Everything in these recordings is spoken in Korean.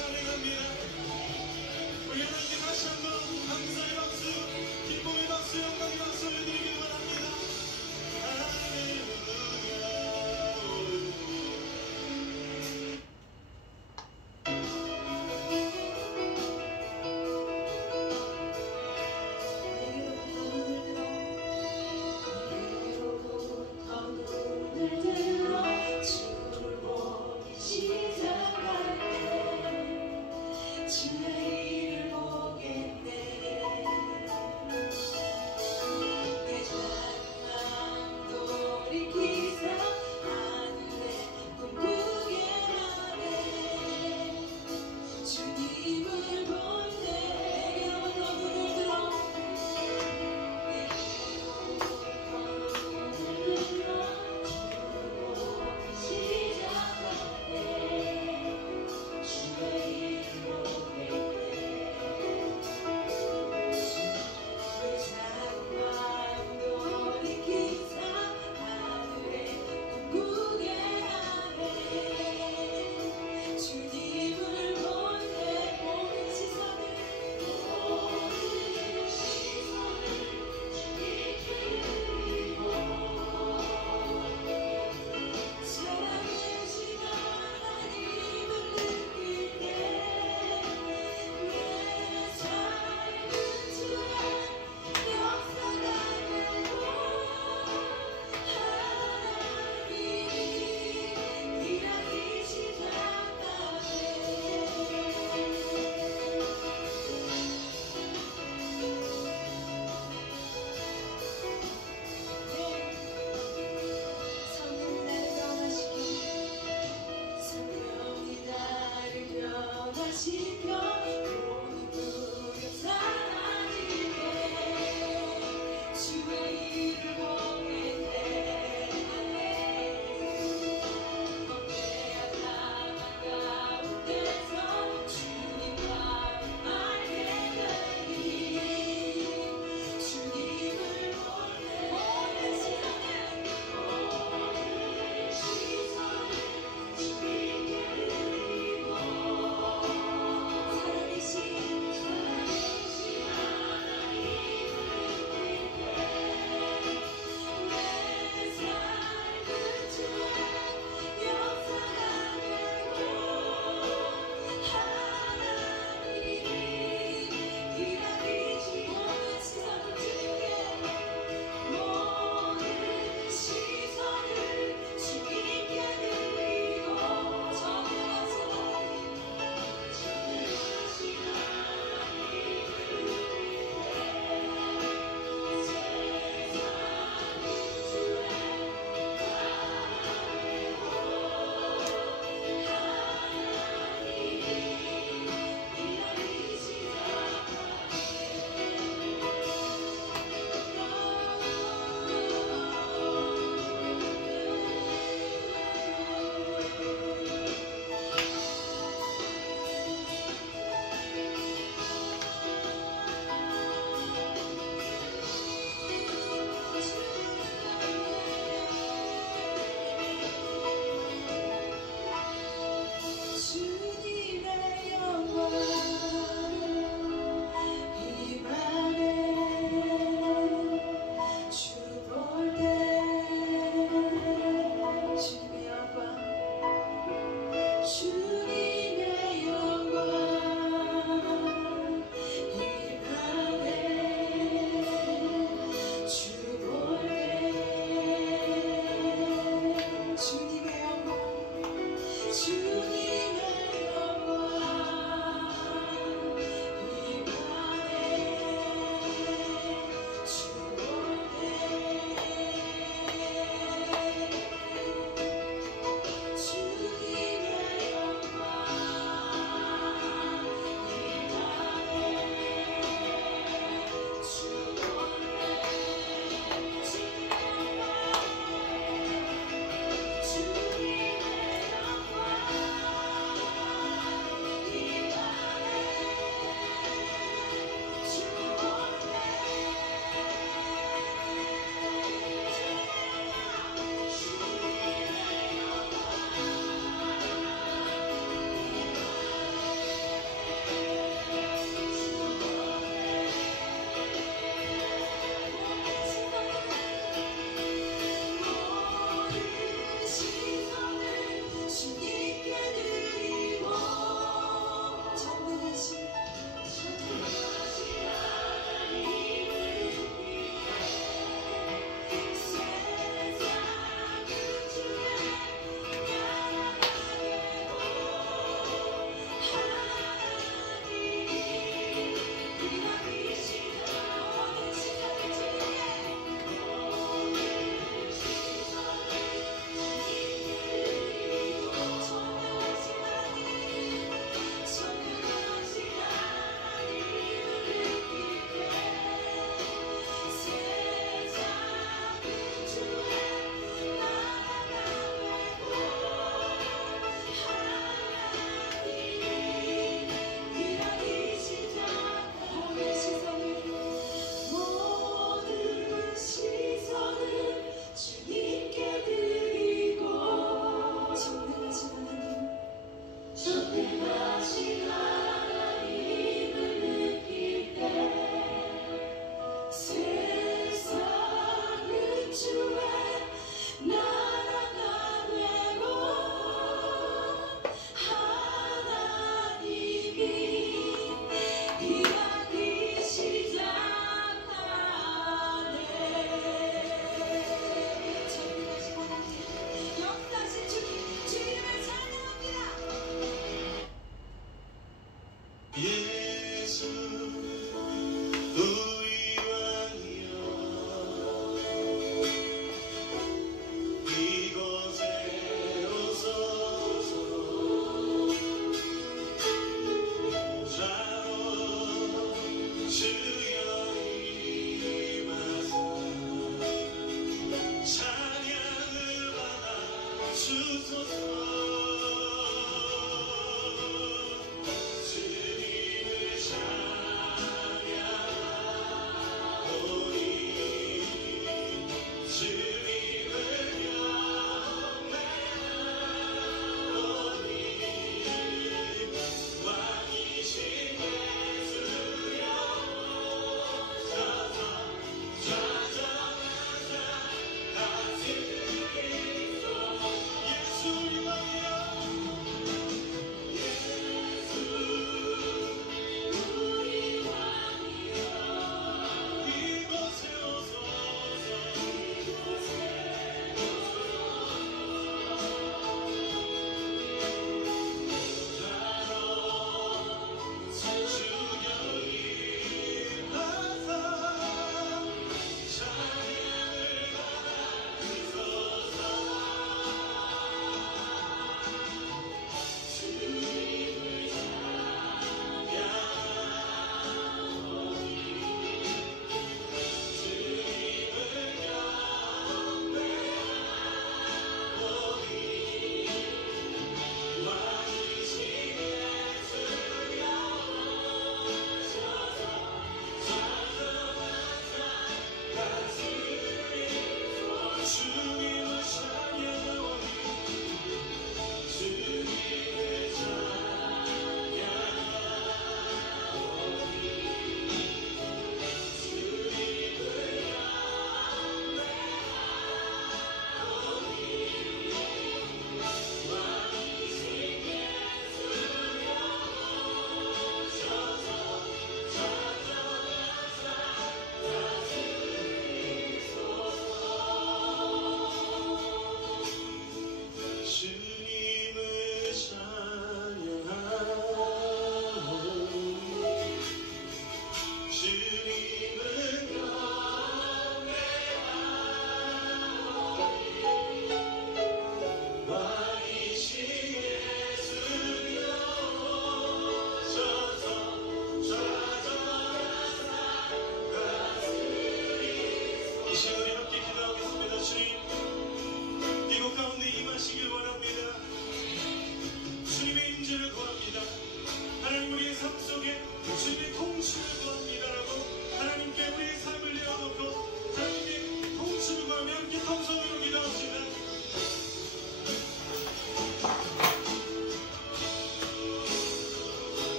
찬양합니다. 우리 하나님께 다시 한번 감사의 박수, 기쁨의 박수, 영광의 박수 올려드리기 원합니다. 할렐루야.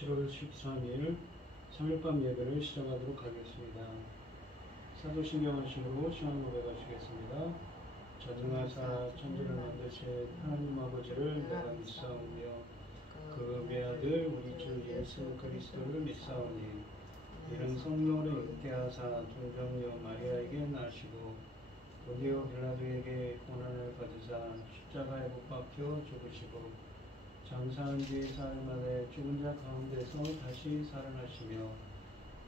7월 13일 3일밤 예배를 시작하도록 하겠습니다. 사도신경 하심으로 시간 고백하시겠습니다. 전능하사 천지를 만드신 하나님 아버지를 내가 믿사오며 그 외아들 우리 주 예수 그리스도를 믿사오니 이는 성령으로 있게 하사 동정녀 마리아에게 나시고 본디오 빌라도에게 고난을 받으사 십자가에 못 박혀 죽으시고 장사한 뒤 사흘 만에 죽은 자 가운데서 다시 살아나시며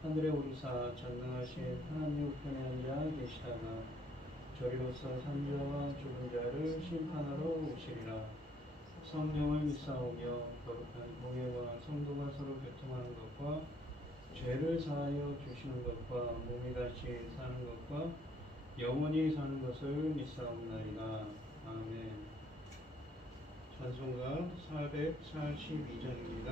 하늘에 오르사 전능하신 하나님 우편에 앉아 계시다가 저리로서 산자와 죽은 자를 심판하러 오시리라. 성령을 믿사오며 거룩한 공예와 성도가 서로 교통하는 것과 죄를 사하여 주시는 것과 몸이 다시 사는 것과 영원히 사는 것을 믿사옵나이다. 아멘. 찬송가 442장입니다.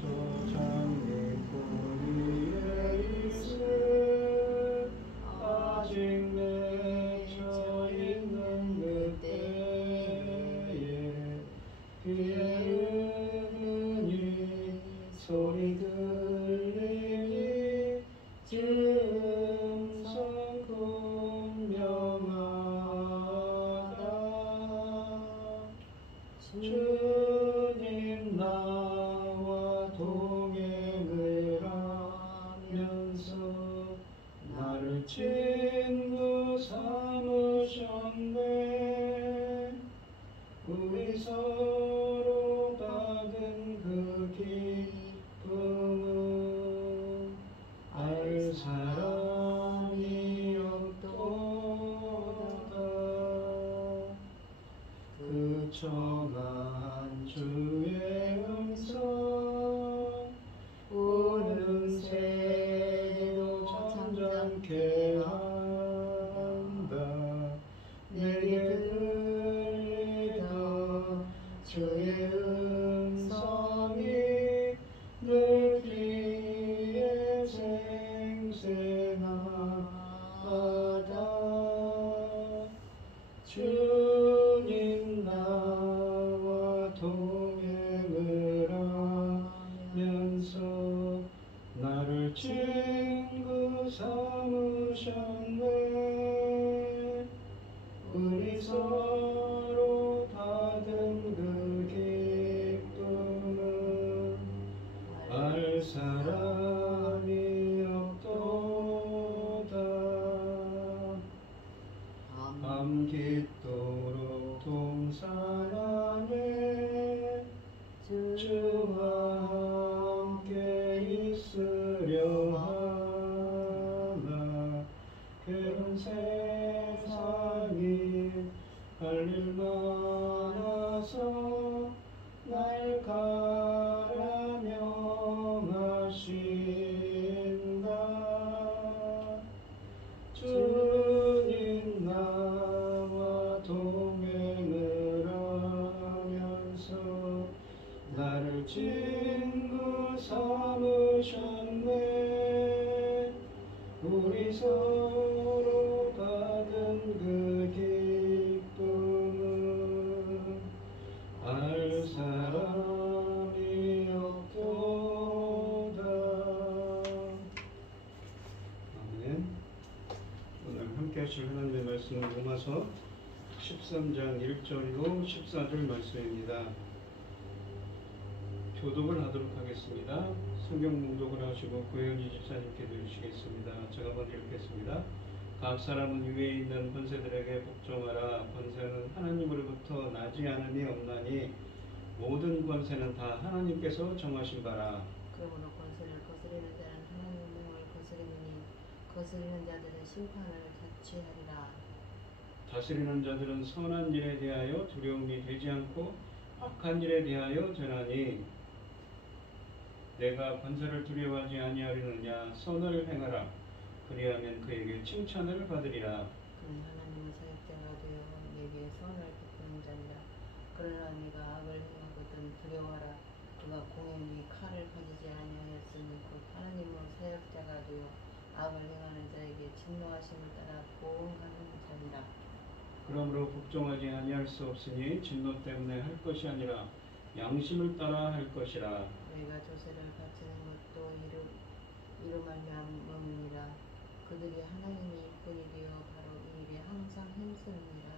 저 장미 뿌리에 있을 아직 맺혀 있는 그때에 귀에 흐르니 소리 들리니 음성 분명하다. 주님 나와 동행을 하면서 나를 친구 삼으셨네. 우리 서로 받은 그 기쁨은 알 사람이 없도다. 그 청한 주의 음성 우는 새도 잠잠케 한다. 내게 들리던 주의 음성이 늘 귀에 생생하다. 주님 나와 동행을 하면서 나를 친구 삼으셨네. 우리 서로 받은 그 기쁨은 알 사람이 없도다. 밤 깊도록 동산 안에 주와 함께 있으려 하나. 괴로운 세상이 할 일 많아서 날 가라 명하신다. 주님 나와 동행을 하면서 나를 친구 삼으셨네. 우리 서로 받은 그 기쁨은 알 사람이 없도다. 아멘. 오늘 함께 하실 하나님의 말씀은 로마서 13장 1절로 14절 말씀입니다. 교독을 하도록 하겠습니다. 성경 낭독을 하시고 고현희 집사님께 드리시겠습니다. 제가 먼저 읽겠습니다. 각 사람은 위에 있는 권세들에게 복종하라. 권세는 하나님으로부터 나지 않음이 없나니 모든 권세는 다 하나님께서 정하신 바라. 그러므로 권세를 거스리는 자는 하나님의 명을 거스리느니 거스리는 자들은 심판을 자취하리라. 다스리는 자들은 선한 일에 대하여 두려움이 되지 않고 악한 일에 대하여 되나니 내가 권세를 두려워하지 아니하리느냐. 선을 행하라. 그리하면 그에게 칭찬을 받으리라. 그는 하나님의 사역자가 되어 내게 선을 베푸는 자니라. 그러나 네가 악을 행하거든 두려워하라. 그가 공연히 칼을 가지지 아니하였으니 곧 하나님의 사역자가 되어 악을 행하는 자에게 진노하심을 따라 보응하는 자니라. 그러므로 복종하지 아니할 수 없으니 진노 때문에 할 것이 아니라 양심을 따라 할 것이라. 너희가 조세를 바치는 것도 이로 말미암음이니라. 그들이 하나님의 일꾼이 되어 바로 이 일에 항상 힘쓰느니라.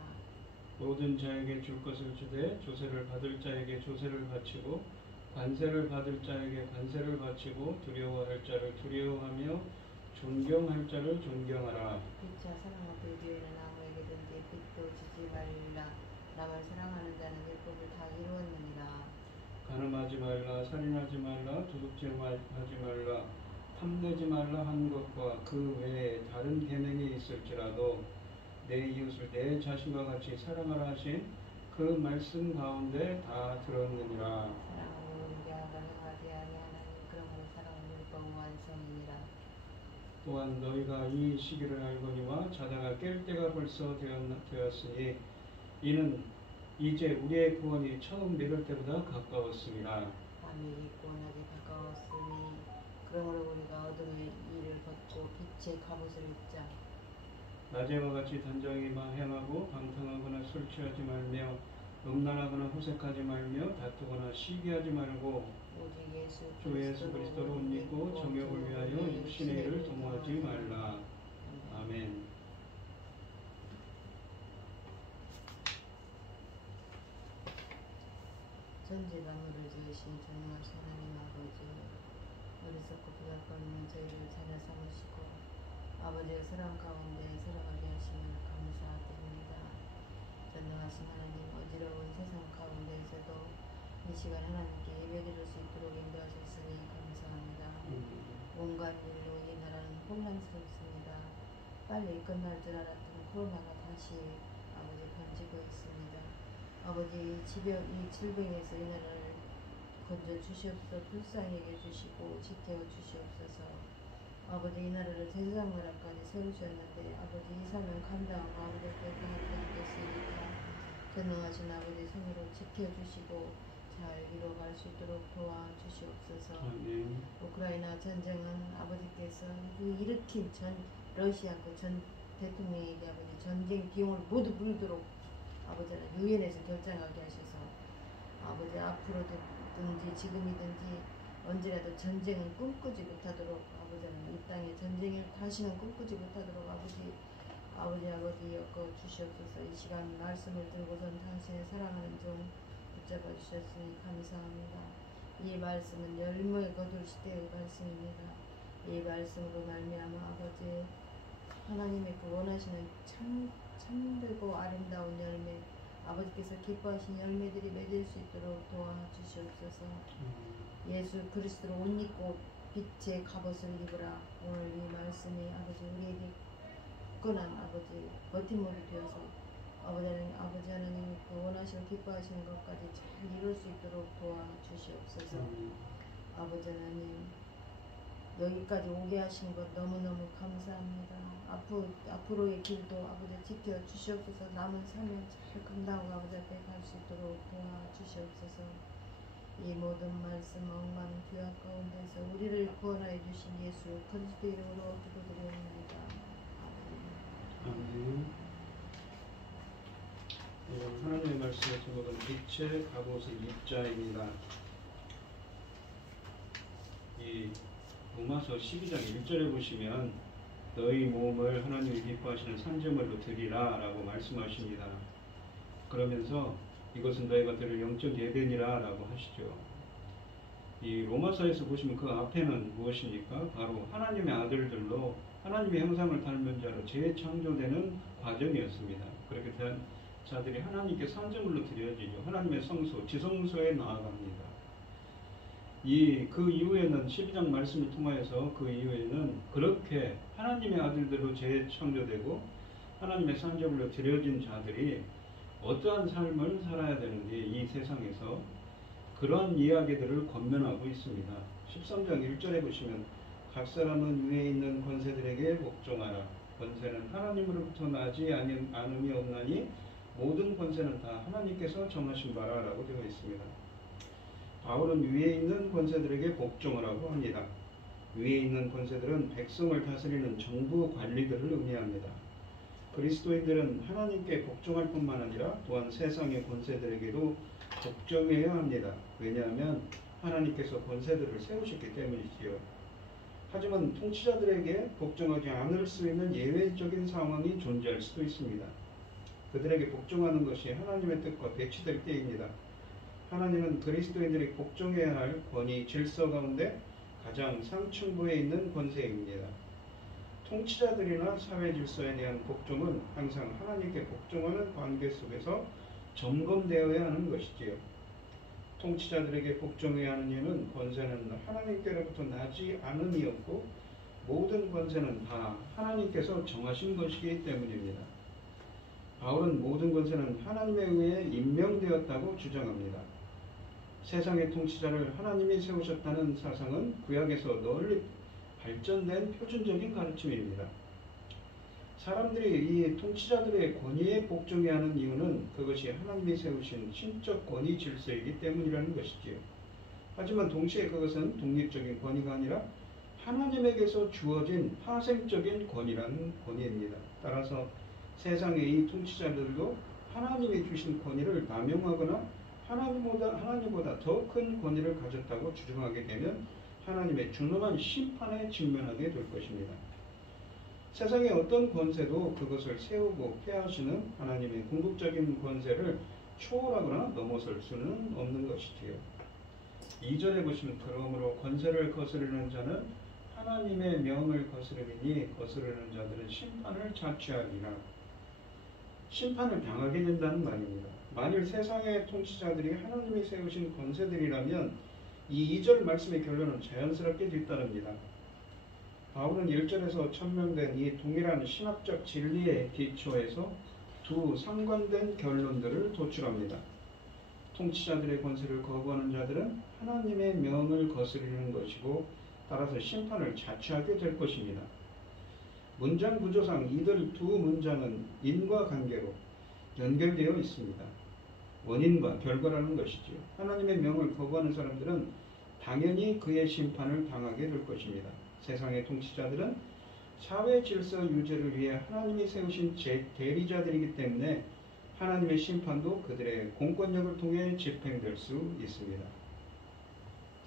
모든 자에게 줄 것을 주되 조세를 받을 자에게 조세를 바치고 관세를 받을 자에게 관세를 바치고 두려워할 자를 두려워하며 존경할 자를 존경하라. 빛과 사랑과 불비에는 아무에게든지 빛도 지지 말라. 남을 사랑하는 자는 율법을 다 이루었느니라. 간음하지 말라, 살인하지 말라, 도둑질하지 말라, 탐내지 말라 한 것과 그 외에 다른 계명이 있을지라도 내 이웃을 내 자신과 같이 사랑하라 하신 그 말씀 가운데 다 들었느니라. 사랑은 모든 악을 행하지 아니하나니 그러므로 사랑은 율법 완성이니라. 또한 너희가 이 시기를 알거니와 자다가 깰 때가 벌써 되었으니 이는 이제 우리의 구원이 처음 믿을 때보다 가까웠습니다. 밤이 구원하기 가까웠으니 그러므로 우리가 어둠의 일을 벗고 빛의 갑옷을 입자. 낮에와 같이 단정히 행하고 방탕하거나 술 취하지 말며 음란하거나 호색하지 말며 다투거나 시기하지 말고 오직 주 예수 그리스도로 옷 입고 정욕을 위하여 육신의 일을 도모하지 말라. 아멘. 천지 만물을 지으신 전능하신 하나님 아버지, 어리석고 부닥거리는 저희를 자녀 삼으시고 아버지의 사랑 가운데 살아가게 하시며 감사드립니다. 전능하신 하나님, 어지러운 세상 가운데에서도 이 시간 하나님께 예배드릴 수 있도록 인도하셨으니 감사합니다. 온갖 일로 이 나라는 혼란스럽습니다. 빨리 끝날 줄 알았던 코로나가 다시 아버지 번지고 있습니다. 아버지 이 질병에서 이 나라를 건져 주시옵소서. 불쌍히 여겨 주시고 지켜 주시옵소서. 아버지 이 나라를 세상 나라까지 세우셨는데 아버지 이 사명 감당하고 아버지께 생각하겠습니까? 전능하신 아버지 손으로 지켜주시고 잘 이뤄갈 수 있도록 도와주시옵소서. 우크라이나 전쟁은 아버지께서 일으킨 러시아 전 대통령에게 아버지 전쟁 비용을 모두 물도록 아버지는 유엔에서 결정하게 하셔서 아버지 앞으로든지 지금이든지 언제라도 전쟁은 꿈꾸지 못하도록 아버지는 이 땅에 전쟁을 다시는 꿈꾸지 못하도록 아버지 엮어 주시옵소서. 이 시간 말씀을 들고선 당신의 사랑하는 종 붙잡아 주셨으니 감사합니다. 이 말씀은 열매 거둘 시대의 말씀입니다. 이 말씀으로 말미암아 아버지 하나님의 그 원하시는 참되고 아름다운 열매, 아버지께서 기뻐하신 열매들이 맺을 수 있도록 도와주시옵소서. 예수 그리스도로 옷 입고 빛의 갑옷을 입으라. 오늘 이 말씀이 아버지 우리에게 굳건한 아버지 버팀목이 되어서 아버지 하나님이 그 원하시고 기뻐하시는 것까지 잘 이룰 수 있도록 도와주시옵소서. 아버지 하나님, 여기까지 오게 하신 것 너무너무 감사합니다. 앞으로의 길도 아버지 지켜 주시옵소서. 남은 사명 잘 감당하고 아버지 앞에 갈 수 있도록 도와주시옵소서. 이 모든 말씀 엉망 규약 가운데서 우리를 구원하여 주신 예수 그리스도 이름으로 기도드리옵나이다. 아멘. 하나님의 말씀의 제목은 빛의 갑옷의 입자입니다. 이 로마서 12장 1절에 보시면 너희 몸을 하나님이 기뻐하시는 산제물로 드리라 라고 말씀하십니다. 그러면서 이것은 너희가 드릴 영적 예배니라 라고 하시죠. 이 로마서에서 보시면 그 앞에는 무엇입니까? 바로 하나님의 아들들로 하나님의 형상을 닮은 자로 재창조되는 과정이었습니다. 그렇게 된 자들이 하나님께 산제물로 드려지죠. 하나님의 성소, 지성소에 나아갑니다. 그 이후에는 12장 말씀을 통하여서 그 이후에는 그렇게 하나님의 아들들로 재창조되고 하나님의 산제물로 드려진 자들이 어떠한 삶을 살아야 되는지 이 세상에서 그런 이야기들을 권면하고 있습니다. 13장 1절에 보시면 각 사람은 위에 있는 권세들에게 복종하라. 권세는 하나님으로부터 나지 않음이 없나니 모든 권세는 다 하나님께서 정하신 바라 라고 되어 있습니다. 바울은 위에 있는 권세들에게 복종을 하고 합니다. 위에 있는 권세들은 백성을 다스리는 정부 관리들을 의미합니다. 그리스도인들은 하나님께 복종할 뿐만 아니라 또한 세상의 권세들에게도 복종해야 합니다. 왜냐하면 하나님께서 권세들을 세우셨기 때문이지요. 하지만 통치자들에게 복종하지 않을 수 있는 예외적인 상황이 존재할 수도 있습니다. 그들에게 복종하는 것이 하나님의 뜻과 배치될 때입니다. 하나님은 그리스도인들이 복종해야 할 권위 질서 가운데 가장 상층부에 있는 권세입니다. 통치자들이나 사회 질서에 대한 복종은 항상 하나님께 복종하는 관계 속에서 점검되어야 하는 것이지요. 통치자들에게 복종해야 하는 이유는 권세는 하나님께로부터 나지 않음이었고 모든 권세는 다 하나님께서 정하신 것이기 때문입니다. 바울은 모든 권세는 하나님에 의해 임명되었다고 주장합니다. 세상의 통치자를 하나님이 세우셨다는 사상은 구약에서 널리 발전된 표준적인 가르침입니다. 사람들이 이 통치자들의 권위에 복종해야 하는 이유는 그것이 하나님이 세우신 신적 권위 질서이기 때문이라는 것이지요. 하지만 동시에 그것은 독립적인 권위가 아니라 하나님에게서 주어진 파생적인 권위라는 권위입니다. 따라서 세상의 이 통치자들도 하나님이 주신 권위를 남용하거나 하나님보다 더 큰 권위를 가졌다고 주장하게 되면 하나님의 준엄한 심판에 직면하게 될 것입니다. 세상의 어떤 권세도 그것을 세우고 폐하시는 하나님의 궁극적인 권세를 초월하거나 넘어설 수는 없는 것이지요. 2절에 보시면 그러므로 권세를 거스르는 자는 하나님의 명을 거스르니 거스르는 자들은 심판을 자취하리라. 심판을 당하게 된다는 말입니다. 만일 세상의 통치자들이 하나님이 세우신 권세들이라면 이 2절 말씀의 결론은 자연스럽게 뒤따릅니다. 바울은 1절에서 천명된 이 동일한 신학적 진리의 기초에서 두 상관된 결론들을 도출합니다. 통치자들의 권세를 거부하는 자들은 하나님의 명을 거스르는 것이고 따라서 심판을 자취하게 될 것입니다. 문장 구조상 이들 두 문장은 인과관계로 연결되어 있습니다. 원인과 결과라는 것이지요. 하나님의 명을 거부하는 사람들은 당연히 그의 심판을 당하게 될 것입니다. 세상의 통치자들은 사회 질서 유지를 위해 하나님이 세우신 대리자들이기 때문에 하나님의 심판도 그들의 공권력을 통해 집행될 수 있습니다.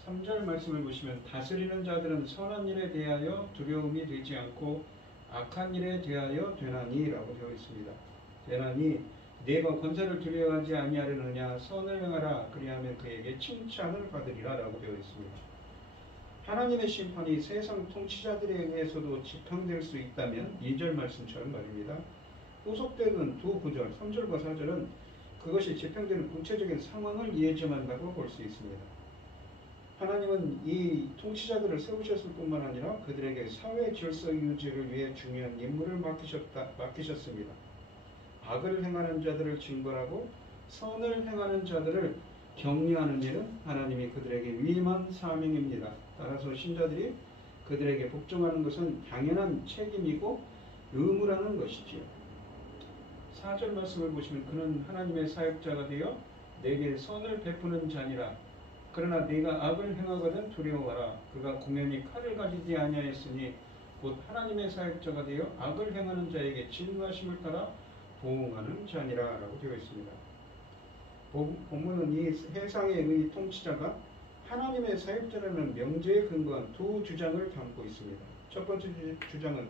3절 말씀을 보시면 다스리는 자들은 선한 일에 대하여 두려움이 되지 않고 악한 일에 대하여 되나니 라고 되어 있습니다. 되나니 네가 권세를 두려워하지 아니하려느냐 선을 행하라 그리하면 그에게 칭찬을 받으리라 라고 되어 있습니다. 하나님의 심판이 세상 통치자들에 의해서도 집행될 수 있다면 2절 말씀처럼 말입니다. 후속되는 두 구절 3절과 4절은 그것이 집행되는 구체적인 상황을 예정한다고 볼 수 있습니다. 하나님은 이 통치자들을 세우셨을 뿐만 아니라 그들에게 사회 질서 유지를 위해 중요한 임무를 맡기셨습니다. 악을 행하는 자들을 징벌하고 선을 행하는 자들을 격려하는 일은 하나님이 그들에게 위임한 사명입니다. 따라서 신자들이 그들에게 복종하는 것은 당연한 책임이고 의무라는 것이지요. 4절 말씀을 보시면 그는 하나님의 사역자가 되어 내게 선을 베푸는 자니라. 그러나 네가 악을 행하거든 두려워하라. 그가 공연히 칼을 가지지 아니하였으니 곧 하나님의 사역자가 되어 악을 행하는 자에게 진노하심을 따라 보응하는 자니라 라고 되어 있습니다. 본문은 이 세상의 의 통치자가 하나님의 사역자라는 명제에 근거한 두 주장을 담고 있습니다. 첫 번째 주장은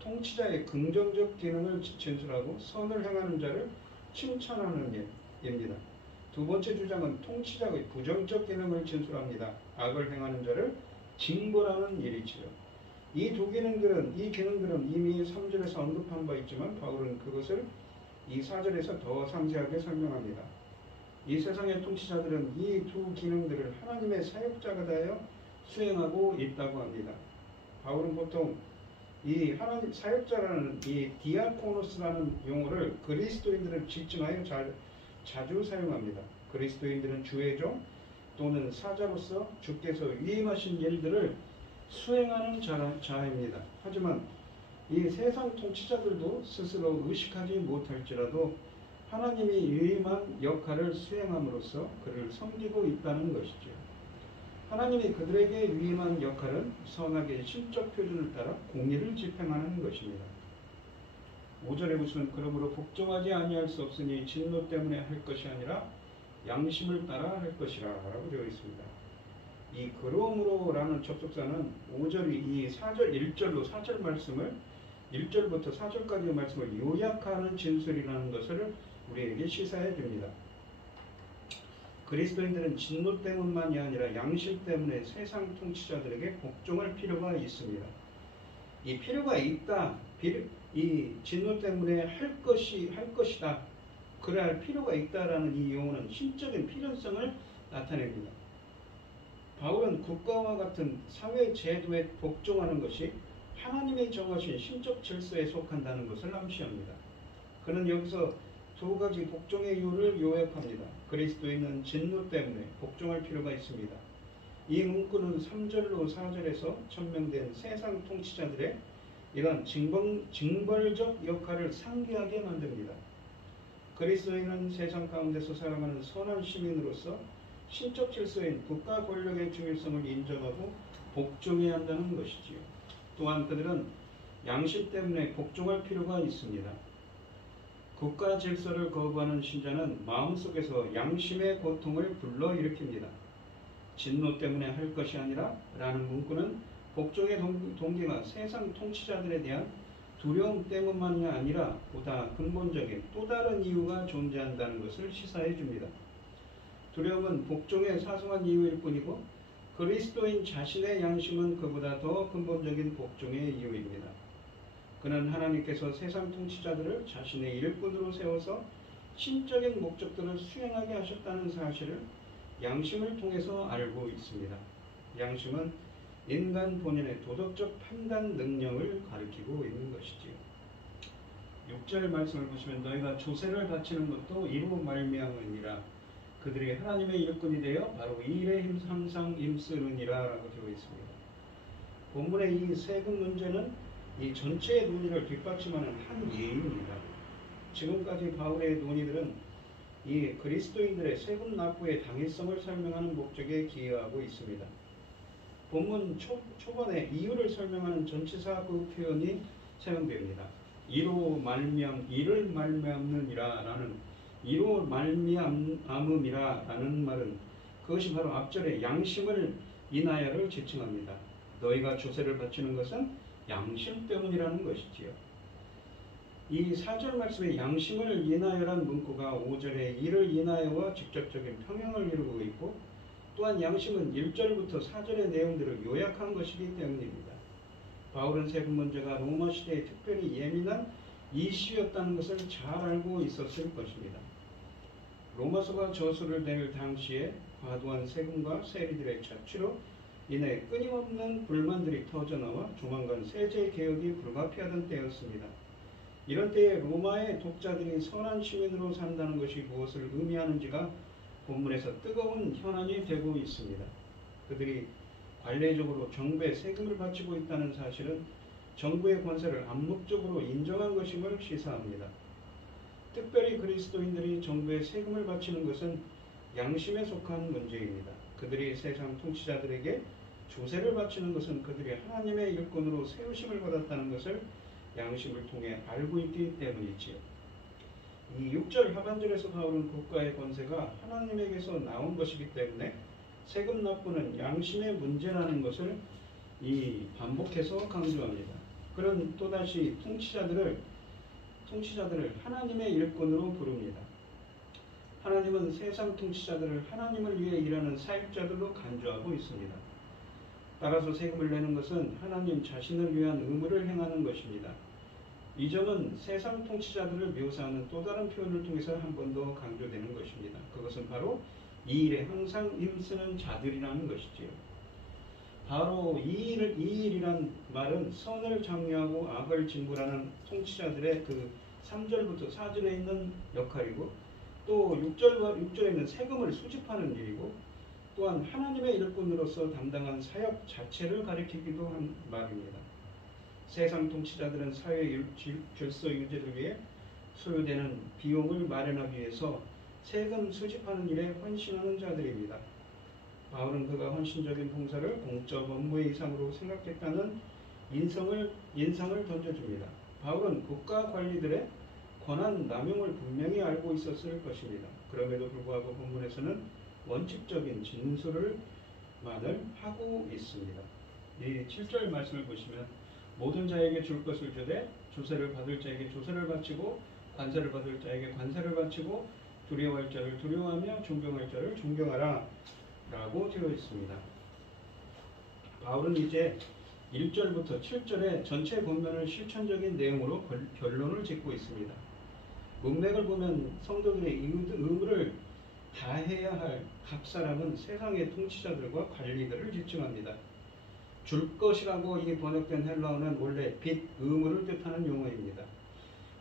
통치자의 긍정적 기능을 진술하고 선을 행하는 자를 칭찬하는 일입니다. 두 번째 주장은 통치자의 부정적 기능을 진술합니다. 악을 행하는 자를 징벌하는 일이지요. 이 기능들은 이미 3절에서 언급한 바 있지만 바울은 그것을 이 4절에서 더 상세하게 설명합니다. 이 세상의 통치자들은 이 두 기능들을 하나님의 사역자가 되어 수행하고 있다고 합니다. 바울은 보통 이 하나님 사역자라는 이 디아코노스라는 용어를 그리스도인들을 지칭하여 자주 사용합니다. 그리스도인들은 주의 종 또는 사자로서 주께서 위임하신 일들을 수행하는 자입니다. 하지만 이 세상 통치자들도 스스로 의식하지 못할지라도 하나님이 위임한 역할을 수행함으로써 그를 섬기고 있다는 것이죠. 하나님이 그들에게 위임한 역할은 선악의 신적 표준을 따라 공의를 집행하는 것입니다. 5절에 보시면 그러므로 복종하지 아니할 수 없으니 진노 때문에 할 것이 아니라 양심을 따라 할 것이라 라고 되어 있습니다. 이 그러므로라는 접속사는 5절이 이 4절 1절로 4절 말씀을 1절부터 4절까지의 말씀을 요약하는 진술이라는 것을 우리에게 시사해 줍니다. 그리스도인들은 진노 때문만이 아니라 양심 때문에 세상 통치자들에게 복종할 필요가 있습니다. 이 필요가 있다. 이 진노 때문에 할 것이다. 그래야 할 필요가 있다라는 이 용어는 신적인 필연성을 나타냅니다. 바울은 국가와 같은 사회 제도에 복종하는 것이 하나님의 정하신 신적 질서에 속한다는 것을 암시합니다. 그는 여기서 두 가지 복종의 이유를 요약합니다. 그리스도인은 진노 때문에 복종할 필요가 있습니다. 이 문구는 3절로 4절에서 천명된 세상 통치자들의 이런 징벌적 역할을 상기하게 만듭니다. 그리스도인은 세상 가운데서 살아가는 선한 시민으로서 신적 질서인 국가 권력의 중요성을 인정하고 복종해야 한다는 것이지요. 또한 그들은 양심 때문에 복종할 필요가 있습니다. 국가 질서를 거부하는 신자는 마음속에서 양심의 고통을 불러일으킵니다. 진노 때문에 할 것이 아니라 라는 문구는 복종의 동기가 세상 통치자들에 대한 두려움 때문만이 아니라 보다 근본적인 또 다른 이유가 존재한다는 것을 시사해 줍니다. 두려움은 복종의 사소한 이유일 뿐이고 그리스도인 자신의 양심은 그보다 더 근본적인 복종의 이유입니다. 그는 하나님께서 세상 통치자들을 자신의 일꾼으로 세워서 신적인 목적들을 수행하게 하셨다는 사실을 양심을 통해서 알고 있습니다. 양심은 인간 본인의 도덕적 판단 능력을 가리키고 있는 것이지요. 6절 말씀을 보시면 너희가 조세를 바치는 것도 이로 말미암으니라. 그들이 하나님의 일꾼이 되어 바로 이 일에 항상 힘쓰느니라 라고 되어 있습니다. 본문의 이 세금 문제는 이 전체의 논의를 뒷받침하는 한 예입니다. 지금까지 바울의 논의들은 이 그리스도인들의 세금 납부의 당위성을 설명하는 목적에 기여하고 있습니다. 본문 초반에 이유를 설명하는 전치사 그 표현이 사용됩니다. 이로 말미암느니라 라는 이로 말미암음이라 라는 말은 그것이 바로 앞절의 양심을 인하여를 지칭합니다. 너희가 조세를 바치는 것은 양심 때문이라는 것이지요. 이 4절 말씀에 양심을 인하여란 문구가 5절의 이를 인하여와 직접적인 평형을 이루고 있고 또한 양심은 1절부터 4절의 내용들을 요약한 것이기 때문입니다. 바울은 세금 문제가 로마 시대에 특별히 예민한 이슈였다는 것을 잘 알고 있었을 것입니다. 로마서가 저수를 낼 당시에 과도한 세금과 세리들의 착취로 인해 끊임없는 불만들이 터져나와 조만간 세제 개혁이 불가피하던 때였습니다. 이런 때에 로마의 독자들이 선한 시민으로 산다는 것이 무엇을 의미하는지가 본문에서 뜨거운 현안이 되고 있습니다. 그들이 관례적으로 정부에 세금을 바치고 있다는 사실은 정부의 권세를 암묵적으로 인정한 것임을 시사합니다. 특별히 그리스도인들이 정부에 세금을 바치는 것은 양심에 속한 문제입니다. 그들이 세상 통치자들에게 조세를 바치는 것은 그들이 하나님의 일꾼으로 세우심을 받았다는 것을 양심을 통해 알고 있기 때문이지요. 이 6절 하반절에서 바울은 국가의 권세가 하나님에게서 나온 것이기 때문에 세금 납부는 양심의 문제라는 것을 반복해서 강조합니다. 그런 또다시 통치자들을 하나님의 일꾼으로 부릅니다. 하나님은 세상 통치자들을 하나님을 위해 일하는 사역자들로 간주하고 있습니다. 따라서 세금을 내는 것은 하나님 자신을 위한 의무를 행하는 것입니다. 이 점은 세상 통치자들을 묘사하는 또 다른 표현을 통해서 한 번 더 강조되는 것입니다. 그것은 바로 이 일에 항상 힘쓰는 자들이라는 것이지요. 바로 이 일이란 말은 선을 장려하고 악을 징벌하는 통치자들의 그 3절부터 4절에 있는 역할이고 또 6절에 있는 세금을 수집하는 일이고 또한 하나님의 일꾼으로서 담당한 사역 자체를 가리키기도 한 말입니다. 세상 통치자들은 사회 질서 유지를 위해 소요되는 비용을 마련하기 위해서 세금 수집하는 일에 헌신하는 자들입니다. 바울은 그가 헌신적인 봉사를 공적 업무의 이상으로 생각했다는 인상을 던져줍니다. 바울은 국가 관리들의 권한 남용을 분명히 알고 있었을 것입니다. 그럼에도 불구하고 본문에서는 원칙적인 진술을 만을 하고 있습니다. 이 7절 말씀을 보시면 모든 자에게 줄 것을 주되 조세를 받을 자에게 조세를 바치고 관세를 받을 자에게 관세를 바치고 두려워할 자를 두려워하며 존경할 자를 존경하라 라고 되어 있습니다. 바울은 이제 1절부터 7절의 전체 본문을 실천적인 내용으로 결론을 짓고 있습니다. 문맥을 보면 성도들의 의무를 다해야 할 각 사람은 세상의 통치자들과 관리들을 지칭합니다. 줄 것이라고 이 번역된 헬라어는 원래 빚, 의무를 뜻하는 용어입니다.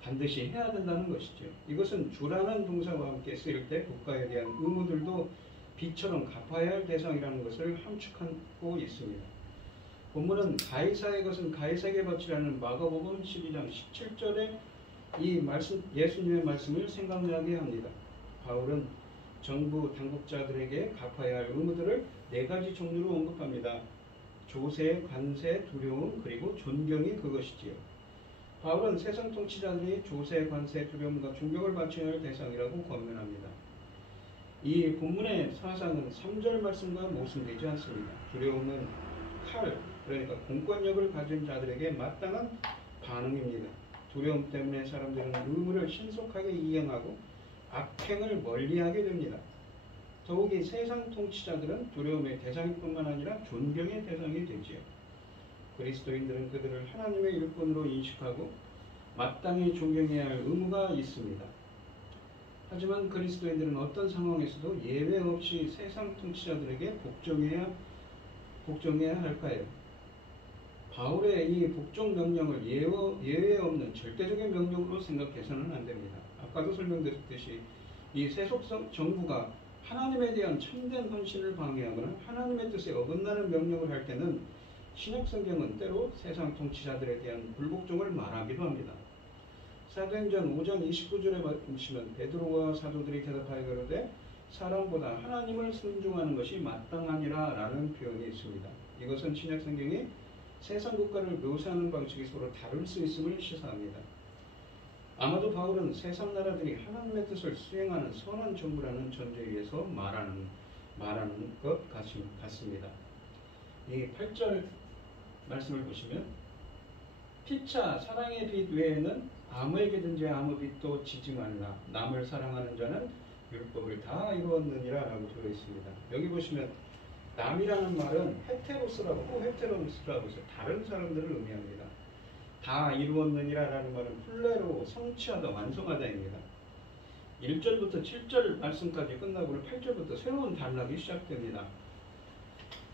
반드시 해야 된다는 것이죠. 이것은 주라는 동사와 함께 쓰일 때 국가에 대한 의무들도 빚처럼 갚아야 할 대상이라는 것을 함축하고 있습니다. 본문은 가이사의 것은 가이사에게 바치라는 마가복음 12장 17절의 이 말씀, 예수님의 말씀을 생각나게 합니다. 바울은 정부 당국자들에게 갚아야 할 의무들을 4가지 종류로 언급합니다. 조세, 관세, 두려움, 그리고 존경이 그것이지요. 바울은 세상 통치자들이 조세, 관세, 두려움과 존경을 바쳐야 할 대상이라고 권면합니다. 이 본문의 사상은 3절 말씀과 모순되지 않습니다. 두려움은 칼, 그러니까 공권력을 가진 자들에게 마땅한 반응입니다. 두려움 때문에 사람들은 의무를 신속하게 이행하고 악행을 멀리하게 됩니다. 더욱이 세상 통치자들은 두려움의 대상뿐만 아니라 존경의 대상이 되지요. 그리스도인들은 그들을 하나님의 일꾼으로 인식하고 마땅히 존경해야 할 의무가 있습니다. 하지만 그리스도인들은 어떤 상황에서도 예외 없이 세상 통치자들에게 복종해야 할까요? 바울의 이 복종 명령을 예외 없는 절대적인 명령으로 생각해서는 안 됩니다. 아까도 설명드렸듯이 이 세속 정부가 하나님에 대한 참된 헌신을 방해하거나 하나님의 뜻에 어긋나는 명령을 할 때는 신약성경은 때로 세상 통치자들에 대한 불복종을 말하기도 합니다. 사도행전 5장 29절에 보시면 베드로와 사도들이 대답하여 가로되 사람보다 하나님을 순종하는 것이 마땅하니라 라는 표현이 있습니다. 이것은 신약성경이 세상 국가를 묘사하는 방식이 서로 다를 수 있음을 시사합니다. 아마도 바울은 세상 나라들이 하나님의 뜻을 수행하는 선한 정부라는 전제에서 말하는 것 같습니다. 이 8절 말씀을 보시면 피차 사랑의 빚 외에는 아무에게든지 아무 빚도 지지 말라. 남을 사랑하는 자는 율법을 다 이루었느니라 라고 되어 있습니다. 여기 보시면 남이라는 말은 헤테로스라고 해서 다른 사람들을 의미합니다. 다 이루었느니라 라는 말은 플레로 성취하다 완성하다입니다. 1절부터 7절 말씀까지 끝나고는 8절부터 새로운 단락이 시작됩니다.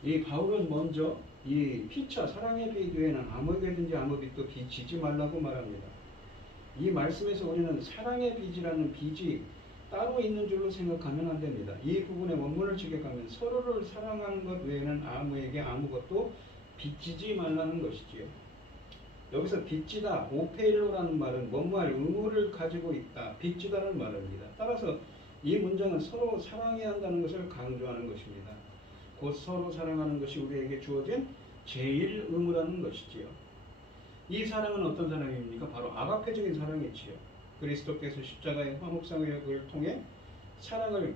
이 바울은 먼저 이 피차 사랑의 빚 외에는 아무에게든지 아무 빚도 지지 말라고 말합니다. 이 말씀에서 우리는 사랑의 빚이라는 빚이 따로 있는 줄로 생각하면 안 됩니다. 이 부분의 원문을 직역하면 서로를 사랑하는 것 외에는 아무에게 아무것도 빚지지 말라는 것이지요. 여기서 빚지다, 오페일로라는 말은 뭐뭐할 의무를 가지고 있다, 빚지다는 말입니다. 따라서 이 문장은 서로 사랑해야 한다는 것을 강조하는 것입니다. 곧 서로 사랑하는 것이 우리에게 주어진 제일 의무라는 것이지요. 이 사랑은 어떤 사랑입니까? 바로 아가페적인 사랑이지요. 그리스도께서 십자가의 화목상을 통해 사랑을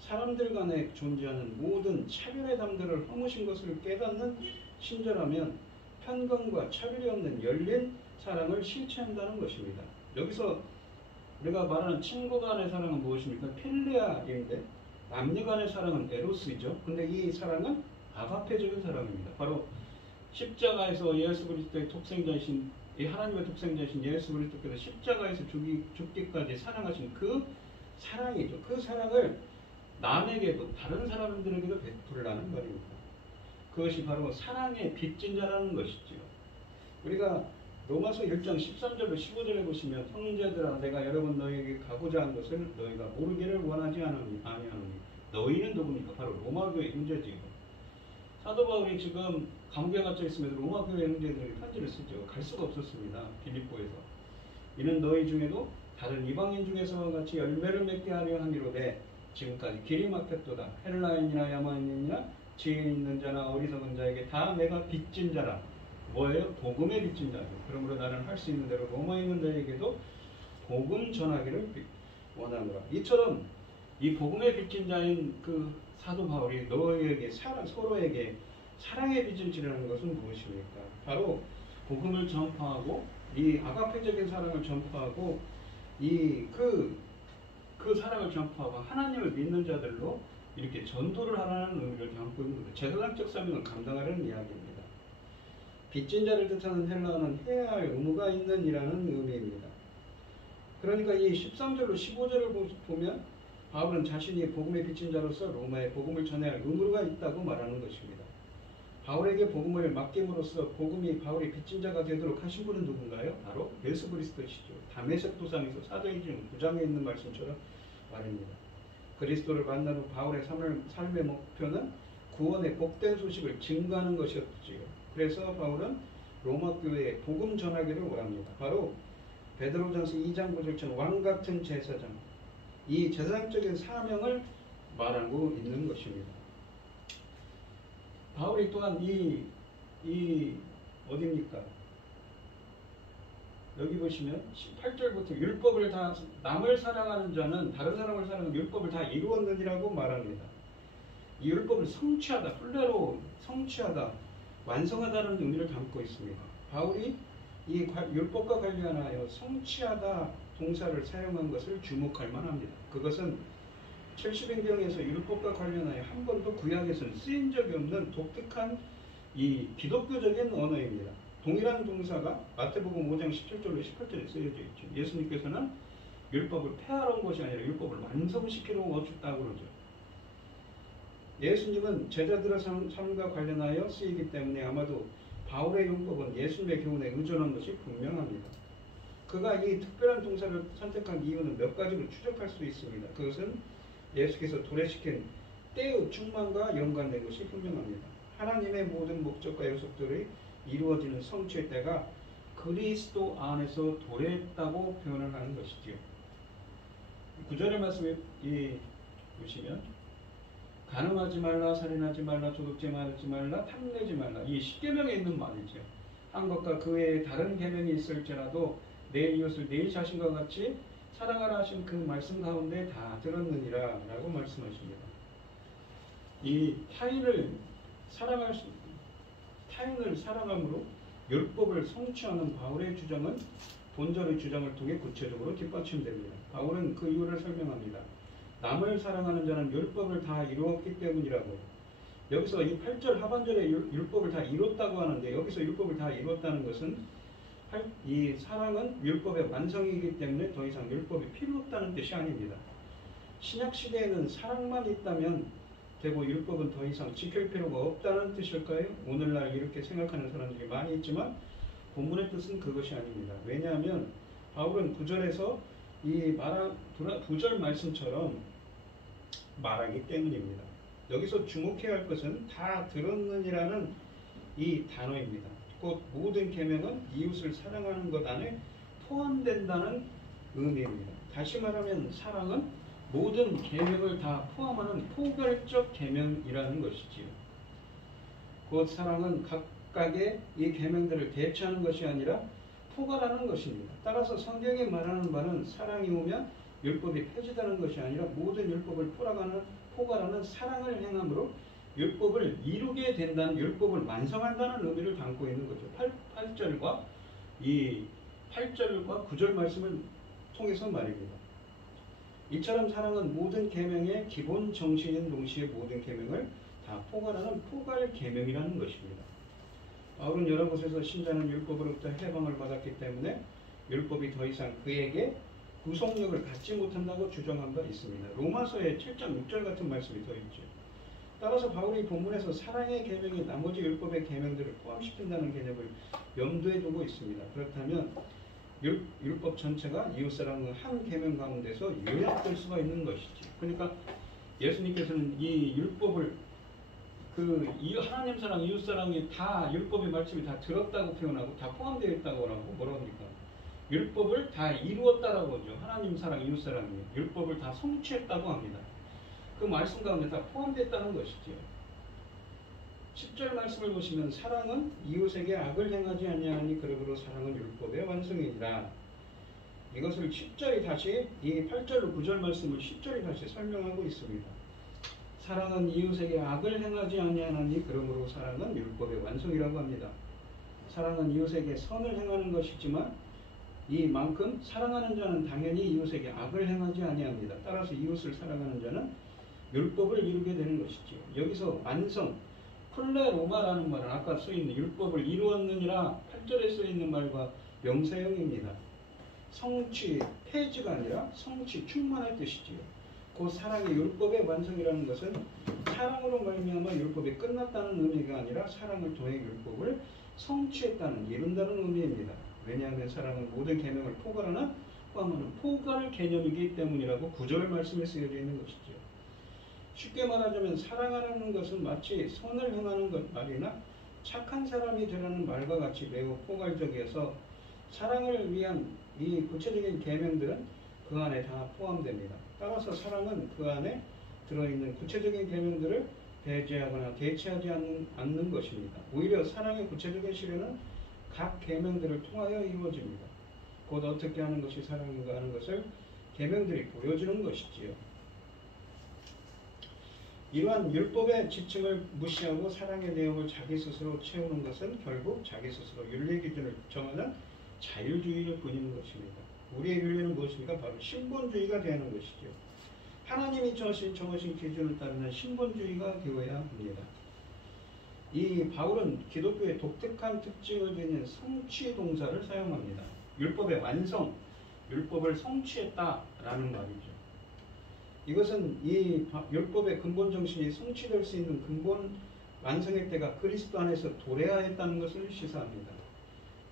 사람들 간에 존재하는 모든 차별의 담들을 허무신 것을 깨닫는 신자라면 편견과 차별이 없는 열린 사랑을 실체한다는 것입니다. 여기서 우리가 말하는 친구 간의 사랑은 무엇입니까? 필레아인데 남녀 간의 사랑은 에로스이죠. 근데 이 사랑은 아가페적인 사랑입니다. 바로 십자가에서 예수 그리스도의 독생자이신 이 하나님의 독생자이신 예수 그리스도께서 십자가에서 죽기까지 사랑하신 그 사랑이죠. 그 사랑을 남에게도 다른 사람들에게도 베풀라는 말입니다. 그것이 바로 사랑의 빚진 자라는 것이죠. 우리가 로마서 1장 13절로 15절에 보시면 형제들아 내가 여러 번 너희에게 가고자 한 것을 너희가 모르기를 원하지 아니하노니 너희는 누굽니까? 바로 로마교회 형제지요. 사도 바울이 지금 감옥에 갇혀 있으면서 로마교회 형제들에게 편지를 쓰죠. 갈 수가 없었습니다. 빌립보에서. 이는 너희 중에도 다른 이방인 중에서와 같이 열매를 맺게 하려 함이로되 지금까지 길이 막혔도다. 헬라인이나 야만인이나 지혜 있는 자나 어리석은 자에게 다 내가 빚진 자라. 뭐예요? 복음의 빚진 자죠. 그러므로 나는 할 수 있는 대로 로마에 있는 자에게도 복음 전하기를 원하노라. 이처럼 이 복음의 빚진 자인 그 사도 바울이 너희에게 서로에게 사랑의 빚을 지라는 것은 무엇입니까? 바로 복음을 전파하고 이 아가페적인 사랑을 전파하고 그 사랑을 전파하고 하나님을 믿는 자들로 이렇게 전도를 하라는 의미를 담고 있는 거죠. 제사장적 사명을 감당하려는 이야기입니다. 빚진 자를 뜻하는 헬라어는 해야 할 의무가 있는 이라는 의미입니다. 그러니까 이 13절로 15절을 보면 바울은 자신이 복음의 빚진 자로서 로마에 복음을 전해야 할 의무가 있다고 말하는 것입니다. 바울에게 복음을 맡김으로써 복음이 바울의 빚진 자가 되도록 하신 분은 누군가요? 바로 예수 그리스도시죠. 다메섹 도상에서 사도행전 9장에 있는 말씀처럼 말입니다. 그리스도를 만난 후 바울의 삶의 목표는 구원의 복된 소식을 증거하는 것이었지요. 그래서 바울은 로마 교회에 복음 전하기를 원합니다. 바로 베드로전서 2장 9절처럼 왕같은 제사장, 이 제사장적인 사명을 말하고 있는 것입니다. 바울이 또한 어디입니까? 여기 보시면 18절부터 율법을 다 남을 사랑하는 자는 다른 사람을 사랑하는 율법을 다 이루었느니라고 말합니다. 이 율법을 성취하다, 플레로 성취하다, 완성하다는 의미를 담고 있습니다. 바울이 이 율법과 관련하여 성취하다 동사를 사용한 것을 주목할 만합니다. 그것은 70인경에서 율법과 관련하여 한 번도 구약에서는 쓰인 적이 없는 독특한 이 기독교적인 언어입니다. 동일한 동사가 마태복음 5장 17절로 18절에 쓰여져 있죠. 예수님께서는 율법을 폐하러 온 것이 아니라 율법을 완성시키러 오셨다고 그러죠. 예수님은 제자들의 삶과 관련하여 쓰이기 때문에 아마도 바울의 율법은 예수님의 교훈에 의존한 것이 분명합니다. 그가 이 특별한 동사를 선택한 이유는 몇 가지로 추적할 수 있습니다. 그것은 예수께서 도래시킨 때의 충만과 연관된 것이 분명합니다. 하나님의 모든 목적과 약속들이 이루어지는 성취의 때가 그리스도 안에서 도래했다고 표현을 하는 것이지요. 9절의 말씀에 보시면 간음하지 말라, 살인하지 말라, 조독죄 하지 말라, 탐내지 말라. 이 10계명에 있는 말이죠. 한 것과 그 외에 다른 계명이 있을지라도 내 이웃을 내 자신과 같이 사랑하라 하신 그 말씀 가운데 다 들었느니라 라고 말씀하십니다. 이 타인을 사랑함으로 율법을 성취하는 바울의 주장은 본절의 주장을 통해 구체적으로 뒷받침됩니다. 바울은 그 이유를 설명합니다. 남을 사랑하는 자는 율법을 다 이루었기 때문이라고. 여기서 이 8절 하반절에 율법을 다 이뤘다고 하는데 여기서 율법을 다 이뤘다는 것은 이 사랑은 율법의 완성이기 때문에 더 이상 율법이 필요 없다는 뜻이 아닙니다. 신약 시대에는 사랑만 있다면 되고 율법은 더 이상 지킬 필요가 없다는 뜻일까요? 오늘날 이렇게 생각하는 사람들이 많이 있지만 본문의 뜻은 그것이 아닙니다. 왜냐하면 바울은 9절에서 이 9절 말씀처럼 말하기 때문입니다. 여기서 주목해야 할 것은 다 들었느니라는 이 단어입니다. 곧 모든 계명은 이웃을 사랑하는 것 안에 포함된다는 의미입니다. 다시 말하면 사랑은 모든 계명을 다 포함하는 포괄적 계명이라는 것이지요. 곧 사랑은 각각의 이 계명들을 대체하는 것이 아니라 포괄하는 것입니다. 따라서 성경이 말하는 바는 사랑이 오면 율법이 폐지되는 것이 아니라 모든 율법을 포괄하는 사랑을 행함으로 율법을 이루게 된다는, 율법을 완성한다는 의미를 담고 있는 거죠. 8절과 9절 말씀을 통해서 말입니다. 이처럼 사랑은 모든 계명의 기본 정신인 동시에 모든 계명을 다 포괄하는 포괄 계명이라는 것입니다. 바울은 여러 곳에서 신자는 율법으로부터 해방을 받았기 때문에 율법이 더 이상 그에게 구속력을 갖지 못한다고 주장한 바 있습니다. 로마서에 7장 6절 같은 말씀이 더 있죠. 따라서 바울이 본문에서 사랑의 계명이 나머지 율법의 계명들을 포함시킨다는 개념을 염두에 두고 있습니다. 그렇다면 율법 전체가 이웃사랑의 한 계명 가운데서 요약될 수가 있는 것이지. 그러니까 예수님께서는 이 율법을 하나님 사랑, 이웃 사랑이 다 율법의 말씀이 다 들었다고 표현하고 다 포함되어 있다고 하고 뭐라고 합니까? 율법을 다 이루었다라고 하죠. 하나님 사랑, 이웃 사랑이 율법을 다 성취했다고 합니다. 그 말씀 가운데 다 포함됐다는 것이죠. 10절 말씀을 보시면 사랑은 이웃에게 악을 행하지 아니하니 그러므로 사랑은 율법의 완성이니라. 이것을 10절이 다시 이 8절로 9절 말씀을 10절이 다시 설명하고 있습니다. 사랑은 이웃에게 악을 행하지 아니하니 그러므로 사랑은 율법의 완성이라고 합니다. 사랑은 이웃에게 선을 행하는 것이지만 이만큼 사랑하는 자는 당연히 이웃에게 악을 행하지 아니합니다. 따라서 이웃을 사랑하는 자는 율법을 이루게 되는 것이지요. 여기서 완성, 플레로마라는 말은 아까 써있는 율법을 이루었느니라 8절에 써있는 말과 명사형입니다. 성취, 폐지가 아니라 성취, 충만할 뜻이지요. 그 사랑의 율법의 완성이라는 것은 사랑으로 말미암아 율법이 끝났다는 의미가 아니라 사랑을 통해 율법을 성취했다는, 이룬다는 의미입니다. 왜냐하면 사랑은 모든 계명을 포괄하는 포함하는 포괄 개념이기 때문이라고 9절 말씀에 쓰여져 있는 것이죠. 쉽게 말하자면 사랑하는 것은 마치 선을 행하는 것 말이나 착한 사람이 되라는 말과 같이 매우 포괄적이어서 사랑을 위한 이 구체적인 계명들은 그 안에 다 포함됩니다. 따라서 사랑은 그 안에 들어있는 구체적인 계명들을 배제하거나 대체하지 않는 것입니다. 오히려 사랑의 구체적인 실현은 각 계명들을 통하여 이루어집니다. 곧 어떻게 하는 것이 사랑인가 하는 것을 계명들이 보여주는 것이지요. 이러한 율법의 지침을 무시하고 사랑의 내용을 자기 스스로 채우는 것은 결국 자기 스스로 윤리 기준을 정하는 자율주의일 뿐인 것입니다. 우리의 윤리는 무엇입니까? 바로 신본주의가 되는 것이죠. 하나님이 정하신 기준을 따르는 신본주의가 되어야 합니다. 이 바울은 기독교의 독특한 특징을 지닌 성취 동사를 사용합니다. 율법의 완성, 율법을 성취했다라는 말이죠. 이것은 이 율법의 근본 정신이 성취될 수 있는 근본 완성의 때가 그리스도 안에서 도래하였다는 것을 시사합니다.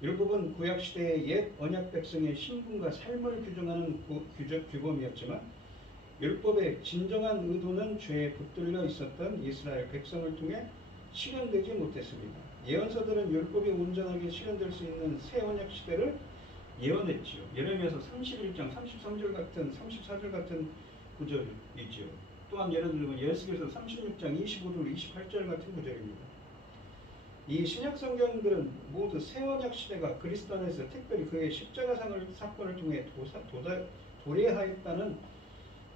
율법은 구약시대의 옛 언약 백성의 신분과 삶을 규정하는 규범이었지만 율법의 진정한 의도는 죄에 붙들려 있었던 이스라엘 백성을 통해 실현되지 못했습니다. 예언서들은 율법이 온전하게 실현될 수 있는 새 언약 시대를 예언했지요. 예레미야서 31장 33절 같은 34절 같은 구절이지요. 또한 예를 들면 예수께서 36장 25절 28절 같은 구절입니다. 이 신약 성경들은 모두 새 언약 시대가 그리스도 안에서 특별히 그의 십자가 사건을 통해 도래하였다는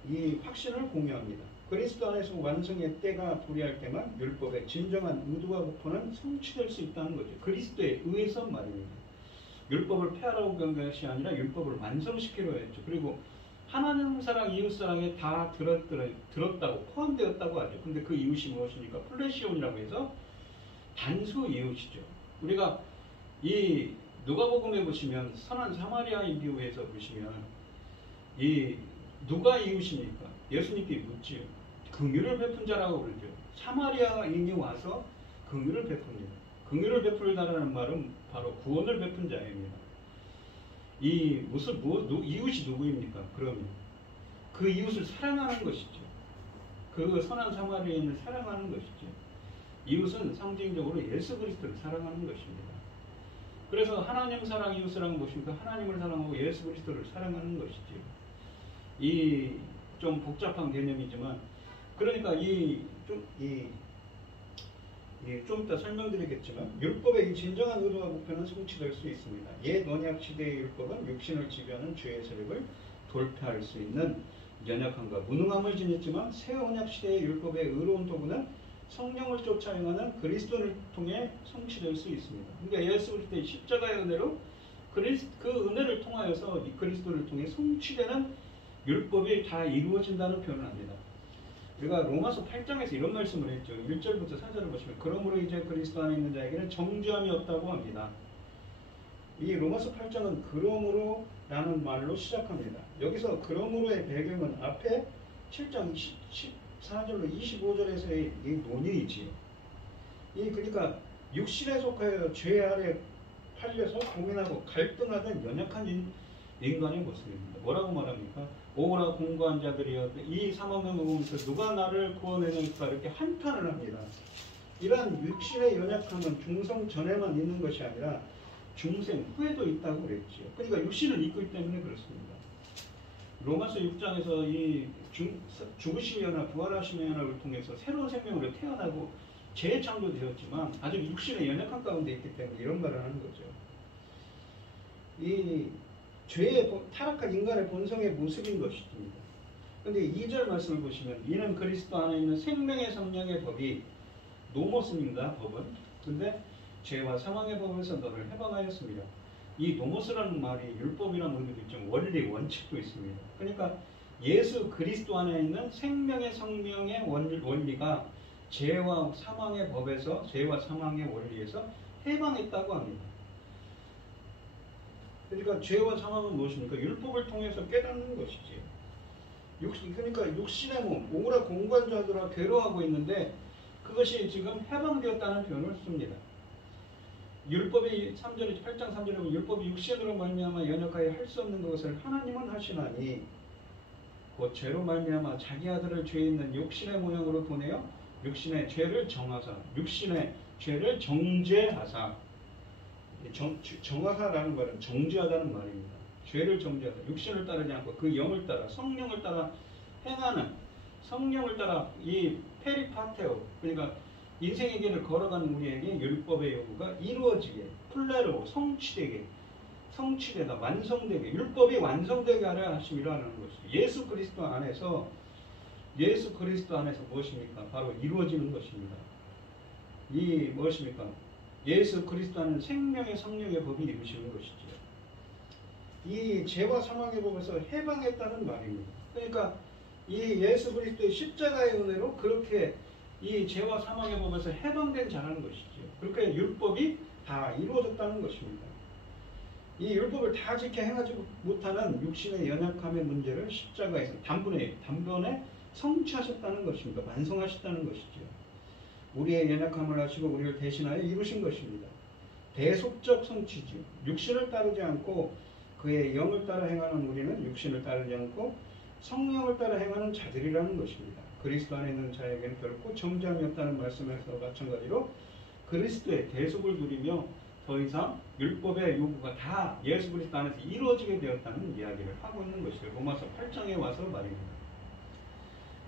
이 확신을 공유합니다. 그리스도 안에서 완성의 때가 도래할 때만 율법의 진정한 의도와 목표는 성취될 수 있다는 거죠. 그리스도에 의해서 말입니다. 율법을 폐하라고 한 것이 아니라 율법을 완성시키려 했죠. 그리고 하나님 사랑, 이웃 사랑에 다 들었다고 포함되었다고 하죠. 근데 그 이웃이 무엇입니까? 플래시온이라고 해서 단수 이웃이죠. 우리가 이 누가복음에 보시면 선한 사마리아인 비유에서 보시면 이 누가 이웃입니까? 예수님께 묻지요. 긍휼을 베푼 자라고 그러죠. 사마리아인이 와서 긍휼을 베풉니다. 긍휼을 베풀다라는 말은 바로 구원을 베푼 자입니다. 이 이웃이 누구입니까? 그러면 그 이웃을 사랑하는 것이죠. 그 선한 사마리아인을 사랑하는 것이죠. 이웃은 상징적으로 예수 그리스도를 사랑하는 것입니다. 그래서 하나님 사랑, 이웃 사랑은 무엇입니까? 하나님을 사랑하고 예수 그리스도를 사랑하는 것이죠. 이 좀 복잡한 개념이지만 그러니까 좀 이따 설명드리겠지만 율법의 이 진정한 의도와 목표는 성취될 수 있습니다. 옛 언약 시대의 율법은 육신을 지배하는 죄의 세력을 돌파할 수 있는 연약함과 무능함을 지녔지만 새 언약 시대의 율법의 의로운 도구는 성령을 쫓아 행하는 그리스도를 통해 성취될 수 있습니다. 그러니까 예수 그리스도의 십자가의 은혜로 그 은혜를 통하여서 이 그리스도를 통해 성취되는 율법이 다 이루어진다는 표현을 합니다. 우리가 로마서 8장에서 이런 말씀을 했죠. 1절부터 4절을 보시면 그러므로 이제 그리스도 안에 있는 자에게는 정죄함이 없다고 합니다. 이 로마서 8장은 그러므로 라는 말로 시작합니다. 여기서 그러므로의 배경은 앞에 7장 14절로 25절에서의 이 논의이지요. 그러니까 육신에 속하여 죄 아래 팔려서 고민하고 갈등하던 연약한 인간의 모습입니다. 뭐라고 말합니까? 오라 공고한 자들이여 이 사망을 먹으면서 누가 나를 구원해낼까 이렇게 한탄을 합니다. 이러한 육신의 연약함은 중생 전에만 있는 것이 아니라 중생 후에도 있다고 그랬지요. 그러니까 육신을 입고 있기 때문에 그렇습니다. 로마서 6장에서 이 죽으시거나 부활하시면을 통해서 새로운 생명으로 태어나고 재창조되었지만 아직 육신의 연약한 가운데 있기 때문에 이런 말을 하는 거죠. 이 죄의 타락한 인간의 본성의 모습인 것입니다. 근데 2절 말씀을 보시면 이는 그리스도 안에 있는 생명의 성령의 법이 노모스입니다. 법은. 근데 죄와 사망의 법에서 너를 해방하였습니다. 이 노모스라는 말이 율법이라는 의미도 있지만 원리, 원칙도 있습니다. 그러니까 예수 그리스도 안에 있는 생명의 성령의 원리가 죄와 사망의 법에서, 죄와 사망의 원리에서 해방했다고 합니다. 그러니까 죄와 사망은 무엇입니까? 율법을 통해서 깨닫는 것이지. 그러니까 육신의 몸, 오라 공관자들아 괴로워하고 있는데 그것이 지금 해방되었다는 표현을 씁니다. 율법이 3절에 8장 3절에 보면 율법이 육신으로 말미암아 연약하여 할 수 없는 것을 하나님은 하시나니 곧 죄로 말미암아 자기 아들을 죄 있는 육신의 모형으로 보내어 육신의 죄를 정하사 육신의 죄를 정죄하사 정하사라는 말은 정죄하다는 말입니다. 죄를 정죄하사 육신을 따르지 않고 그 영을 따라 성령을 따라 행하는 성령을 따라 이 페리파테오 그러니까 인생의 길을 걸어가는 우리에게 율법의 요구가 이루어지게 플레로 성취되다 완성되게 율법이 완성되게 하려 하심이라는 것이죠. 예수 그리스도 안에서 무엇입니까? 바로 이루어지는 것입니다. 이 무엇입니까? 예수 그리스도 안에는 생명의 성령의 법이 이루어지는 것이죠. 이 죄와 사망의 법에서 해방했다는 말입니다. 그러니까 이 예수 그리스도의 십자가의 은혜로 그렇게 이 죄와 사망의 법에서 해방된 자라는 것이죠. 그렇게 율법이 다 이루어졌다는 것입니다. 이 율법을 다 지켜 행하지 못하는 육신의 연약함의 문제를 십자가에서 단번에 성취하셨다는 것입니다. 완성하셨다는 것이죠. 우리의 연약함을 하시고 우리를 대신하여 이루신 것입니다. 대속적 성취죠. 육신을 따르지 않고 그의 영을 따라 행하는 우리는 육신을 따르지 않고 성령을 따라 행하는 자들이라는 것입니다. 그리스도 안에 있는 자에게는 결코 정죄함이 없다는 말씀에서 마찬가지로 그리스도의 대속을 누리며 더 이상 율법의 요구가 다 예수 그리스도 안에서 이루어지게 되었다는 이야기를 하고 있는 것이죠. 로마서 8장에 와서 말입니다.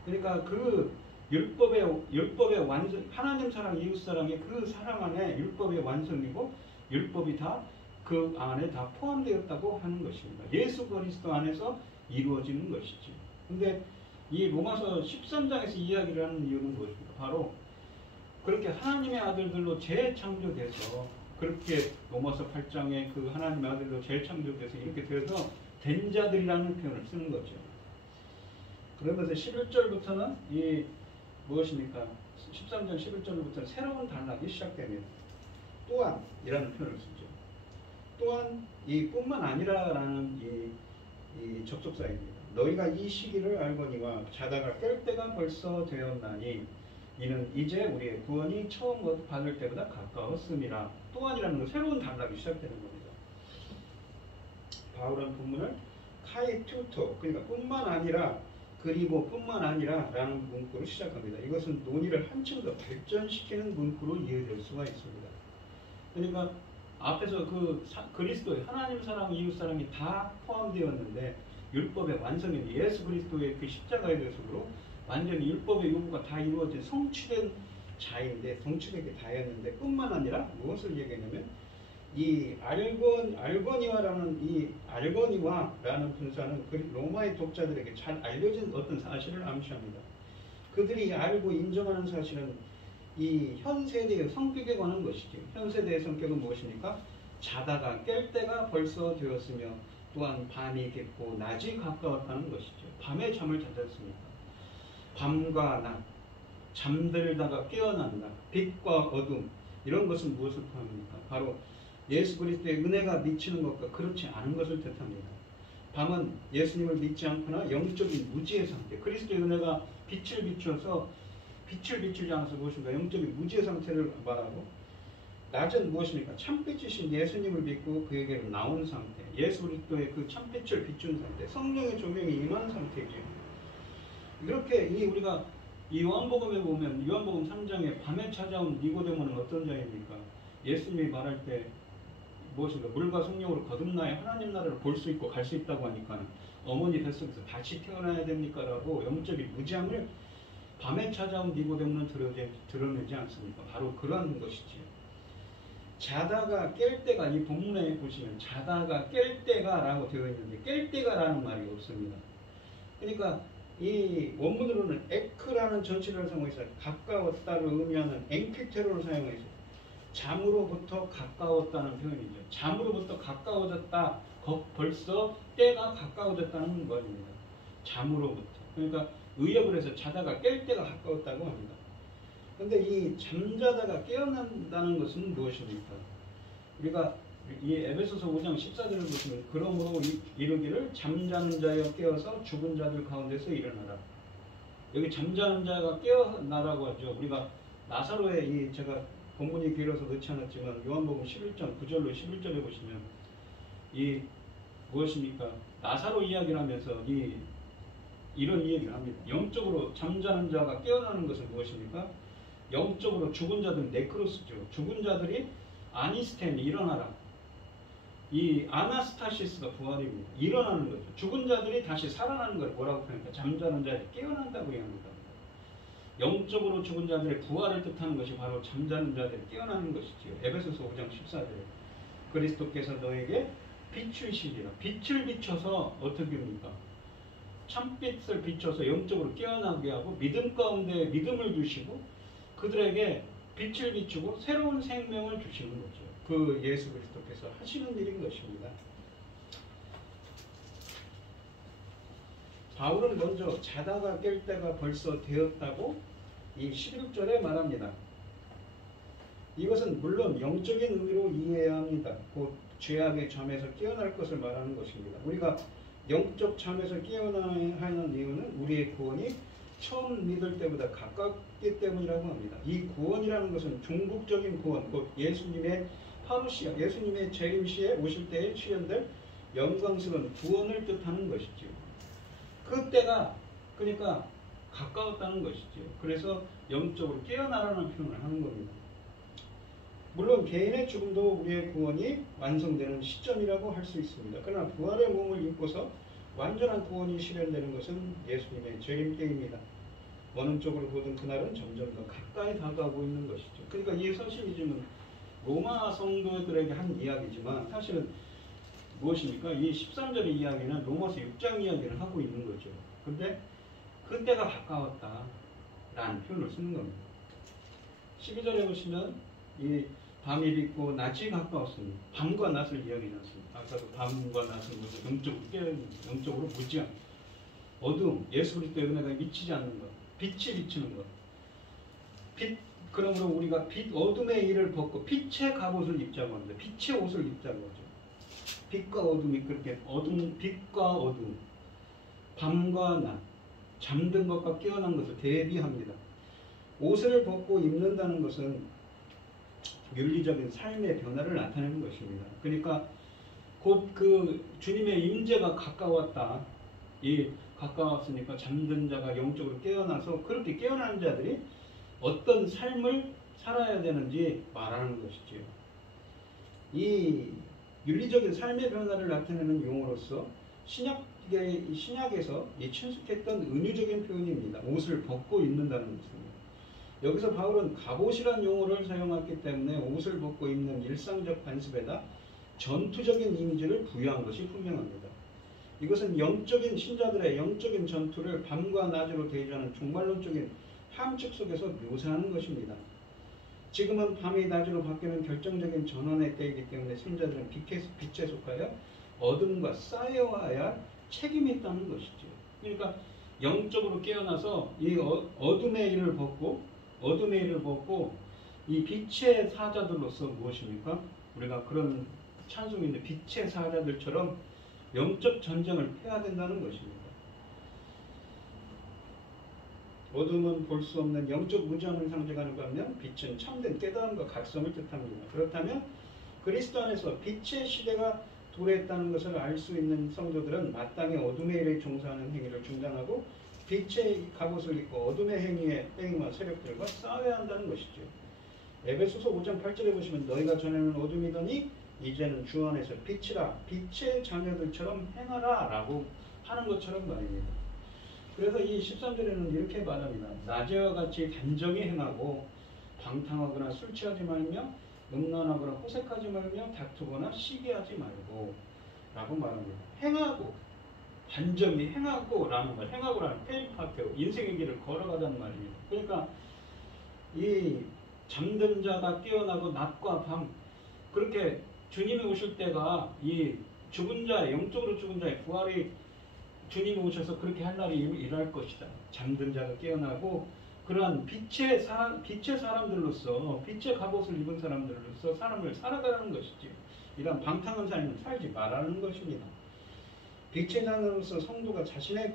그러니까 그 율법의 완성, 하나님 사랑, 이웃 사랑의 그 사랑 안에 율법의 완성이고 율법이 다 그 안에 다 포함되었다고 하는 것입니다. 예수 그리스도 안에서 이루어지는 것이지. 근데 이 로마서 13장에서 이야기를 하는 이유는 무엇입니까? 바로 그렇게 하나님의 아들들로 재창조돼서 그렇게 로마서 8장에 그 하나님의 아들로 재창조돼서 이렇게 되어서 된 자들이라는 표현을 쓰는 거죠. 그러면서 11절부터는 이 무엇입니까? 13장 11절부터는 새로운 단락이 시작됩니다. 또한 이라는 표현을 쓰죠. 또한 이 뿐만 아니라라는 이 접속사입니다. 너희가 이 시기를 알거니와 자다가 깰 때가 벌써 되었나니 이는 이제 우리의 구원이 처음 받을 때보다 가까웠음이라. 또한이라는 건 새로운 단락이 시작되는 겁니다. 바울은 본문을 카이 튜토 그러니까 뿐만 아니라 그리고 뿐만 아니라 라는 문구로 시작합니다. 이것은 논의를 한층 더 발전시키는 문구로 이해될 수가 있습니다. 그러니까 앞에서 그 그리스도의 하나님 사랑, 이웃 사랑이 다 포함되었는데 율법의 완성인 예수 그리스도의 그 십자가의 대속으로 완전히 율법의 요구가 다 이루어진 성취된 자인데 성취되게 다였는데 뿐만 아니라 무엇을 얘기하냐면 이 알고니와라는 이 알고니와라는 분사는 그 로마의 독자들에게 잘 알려진 어떤 사실을 암시합니다. 그들이 알고 인정하는 사실은 이 현 세대의 성격에 관한 것이죠. 현 세대의 성격은 무엇입니까? 자다가 깰 때가 벌써 되었으며 또한 밤이 깊고 낮이 가까웠다는 것이죠. 밤에 잠을 자졌습니다. 밤과 낮, 잠들다가 깨어난다. 빛과 어둠, 이런 것은 무엇을 포함합니까? 바로 예수 그리스도의 은혜가 미치는 것과 그렇지 않은 것을 뜻합니다. 밤은 예수님을 믿지 않거나 영적인 무지의 상태, 그리스도의 은혜가 빛을 비춰서 빛을 비추지 않아서 무엇인가 영적인 무지의 상태를 말하고, 낮은 무엇입니까? 참빛이신 예수님을 믿고 그에게로 나온 상태, 예수 그리스도의 그 참빛을 비춘 상태, 성령의 조명이 임한 상태죠. 이렇게 우리가 이 요한복음에 보면 요한복음 3장에 밤에 찾아온 니고데모는 어떤 자입니까? 예수님이 말할 때 무엇인가 물과 성령으로 거듭나야 하나님 나라를 볼 수 있고 갈 수 있다고 하니까 어머니 뱃속에서 다시 태어나야 됩니까? 라고 영적인 무지함을 밤에 찾아온 니고데모는 드러내지 않습니까? 바로 그런 것이지요. 자다가 깰 때가, 이 본문에 보시면 자다가 깰 때가 라고 되어 있는데 깰 때가 라는 말이 없습니다. 그러니까 이 원문으로는 에크라는 전치를 사용해서 가까웠다를 의미하는 엔피테로를 사용해서 잠으로부터 가까웠다는 표현이죠. 잠으로부터 가까워졌다. 벌써 때가 가까워졌다는 말입니다. 잠으로부터. 그러니까 의역을 해서 자다가 깰 때가 가까웠다고 합니다. 근데 이 잠자다가 깨어난다는 것은 무엇입니까? 우리가 이 에베소서 5장 14절을 보시면 그러므로 이르기를 잠자는 자여 깨어서 죽은 자들 가운데서 일어나라. 여기 잠자는 자가 깨어나라고 하죠. 우리가 나사로의 이 제가 본문이 길어서 넣지 않았지만 요한복음 11장 9절로 11절에 보시면 이 무엇입니까? 나사로 이야기를 하면서 이런 이야기를 합니다. 영적으로 잠자는 자가 깨어나는 것은 무엇입니까? 영적으로 죽은 자들은 네크로스죠. 죽은 자들이 아니스텐 일어나라. 이 아나스타시스가 부활입니다. 일어나는 거죠. 죽은 자들이 다시 살아나는 걸 뭐라고 표현합니까? 잠자는 자들이 깨어난다고 이야기합니다. 영적으로 죽은 자들의 부활을 뜻하는 것이 바로 잠자는 자들이 깨어나는 것이지요. 에베소서 5장 14절에 그리스도께서 너에게 빛이시리라. 빛을 비춰서 어떻게 합니까? 참빛을 비춰서 영적으로 깨어나게 하고 믿음 가운데 믿음을 주시고 그들에게 빛을 비추고 새로운 생명을 주시는 거죠. 그 예수 그리스도께서 하시는 일인 것입니다. 바울은 먼저 자다가 깰 때가 벌써 되었다고 이 11절에 말합니다. 이것은 물론 영적인 의미로 이해해야 합니다. 곧 죄악의 잠에서 깨어날 것을 말하는 것입니다. 우리가 영적 잠에서 깨어나야 하는 이유는 우리의 구원이 처음 믿을 때보다 가깝기 때문이라고 합니다. 이 구원이라는 것은 종국적인 구원, 곧 예수님의 파루시아, 예수님의 재림시에 오실 때에 출현될 영광스러운 구원을 뜻하는 것이지요. 그때가 그러니까 가까웠다는 것이지요. 그래서 영적으로 깨어나라는 표현을 하는 겁니다. 물론 개인의 죽음도 우리의 구원이 완성되는 시점이라고 할 수 있습니다. 그러나 부활의 몸을 입고서 완전한 구원이 실현되는 것은 예수님의 재림 때입니다. 어느 쪽으로 보든 그날은 점점 더 가까이 다가오고 있는 것이죠. 그러니까 이 서신이즘은 로마 성도들에게 한 이야기지만 사실은 무엇입니까? 이 13절의 이야기는 로마서 6장 이야기를 하고 있는 거죠. 근데 그때가 가까웠다라는 표현을 쓰는 겁니다. 12절에 보시면 이 밤이 깊고 낮이 가까웠습니다. 밤과 낮을 이야기하지 않습니다. 아까도 밤과 낮은 것을 영적으로 깨어있는 것, 영적으로 무지한 어두움, 예수 그리스도의 은혜가 미치지 않는 것, 빛이 비치는 것. 그러므로 우리가 어둠의 일을 벗고 빛의 갑옷을 입자고 합니다. 빛의 옷을 입자고 하죠. 빛과 어둠이 그렇게 빛과 어둠, 밤과 낮, 잠든 것과 깨어난 것을 대비합니다. 옷을 벗고 입는다는 것은 윤리적인 삶의 변화를 나타내는 것입니다. 그러니까 곧 그 주님의 임재가 가까웠다. 가까웠으니까 잠든 자가 영적으로 깨어나서 그렇게 깨어난 자들이 어떤 삶을 살아야 되는지 말하는 것이지요. 이 윤리적인 삶의 변화를 나타내는 용어로서 신약에서 친숙했던 은유적인 표현입니다. 옷을 벗고 입는다는 것입니다. 여기서 바울은 갑옷이라는 용어를 사용했기 때문에 옷을 벗고 입는 일상적 관습에다 전투적인 이미지를 부여한 것이 분명합니다. 이것은 영적인 신자들의 영적인 전투를 밤과 낮으로 대조하는 종말론적인 함축 속에서 묘사하는 것입니다. 지금은 밤이 낮으로 바뀌는 결정적인 전환의 때이기 때문에 신자들은 빛에 속하여 어둠과 싸워야 할 책임이 있다는 것이죠. 그러니까 영적으로 깨어나서 이 어둠의 일을 벗고 이 빛의 사자들로서 무엇입니까? 우리가 그런 찬송인데 빛의 사자들처럼 영적 전쟁을 해야 된다는 것입니다. 어둠은 볼 수 없는 영적 무지함을 상징하는 반면 빛은 참된 깨달음과 각성을 뜻합니다. 그렇다면 그리스도 안에서 빛의 시대가 도래했다는 것을 알 수 있는 성도들은 마땅히 어둠의 일에 종사하는 행위를 중단하고 빛의 갑옷을 입고 어둠의 행위에 행위와 세력들과 싸워야 한다는 것이죠. 에베소서 5장 8절에 보시면 너희가 전에는 어둠이더니 이제는 주 안에서 빛이라 빛의 자녀들처럼 행하라 라고 하는 것처럼 말입니다. 그래서 이 13절에는 이렇게 말합니다. 낮에와 같이 단정히 행하고 방탕하거나 술 취하지 말며 음란하거나 호색하지 말며 다투거나 시기하지 말고 라고 말합니다. 행하고 단정히 행하고 라는 말, 행하고라는 페이파표 인생의 길을 걸어가자는 말입니다. 그러니까 이 잠든 자가 깨어나고 낮과 밤 그렇게 주님이 오실 때가 이 죽은 자, 영적으로 죽은 자의 부활이 주님이 오셔서 그렇게 할 날이 일할 것이다. 잠든 자가 깨어나고 그러한 빛의 사람들로서 빛의 갑옷을 입은 사람들로서 삶을 살아가는 것이지. 이런 방탕한 삶을 살지 말라는 것입니다. 빛의 자녀로서 성도가 자신의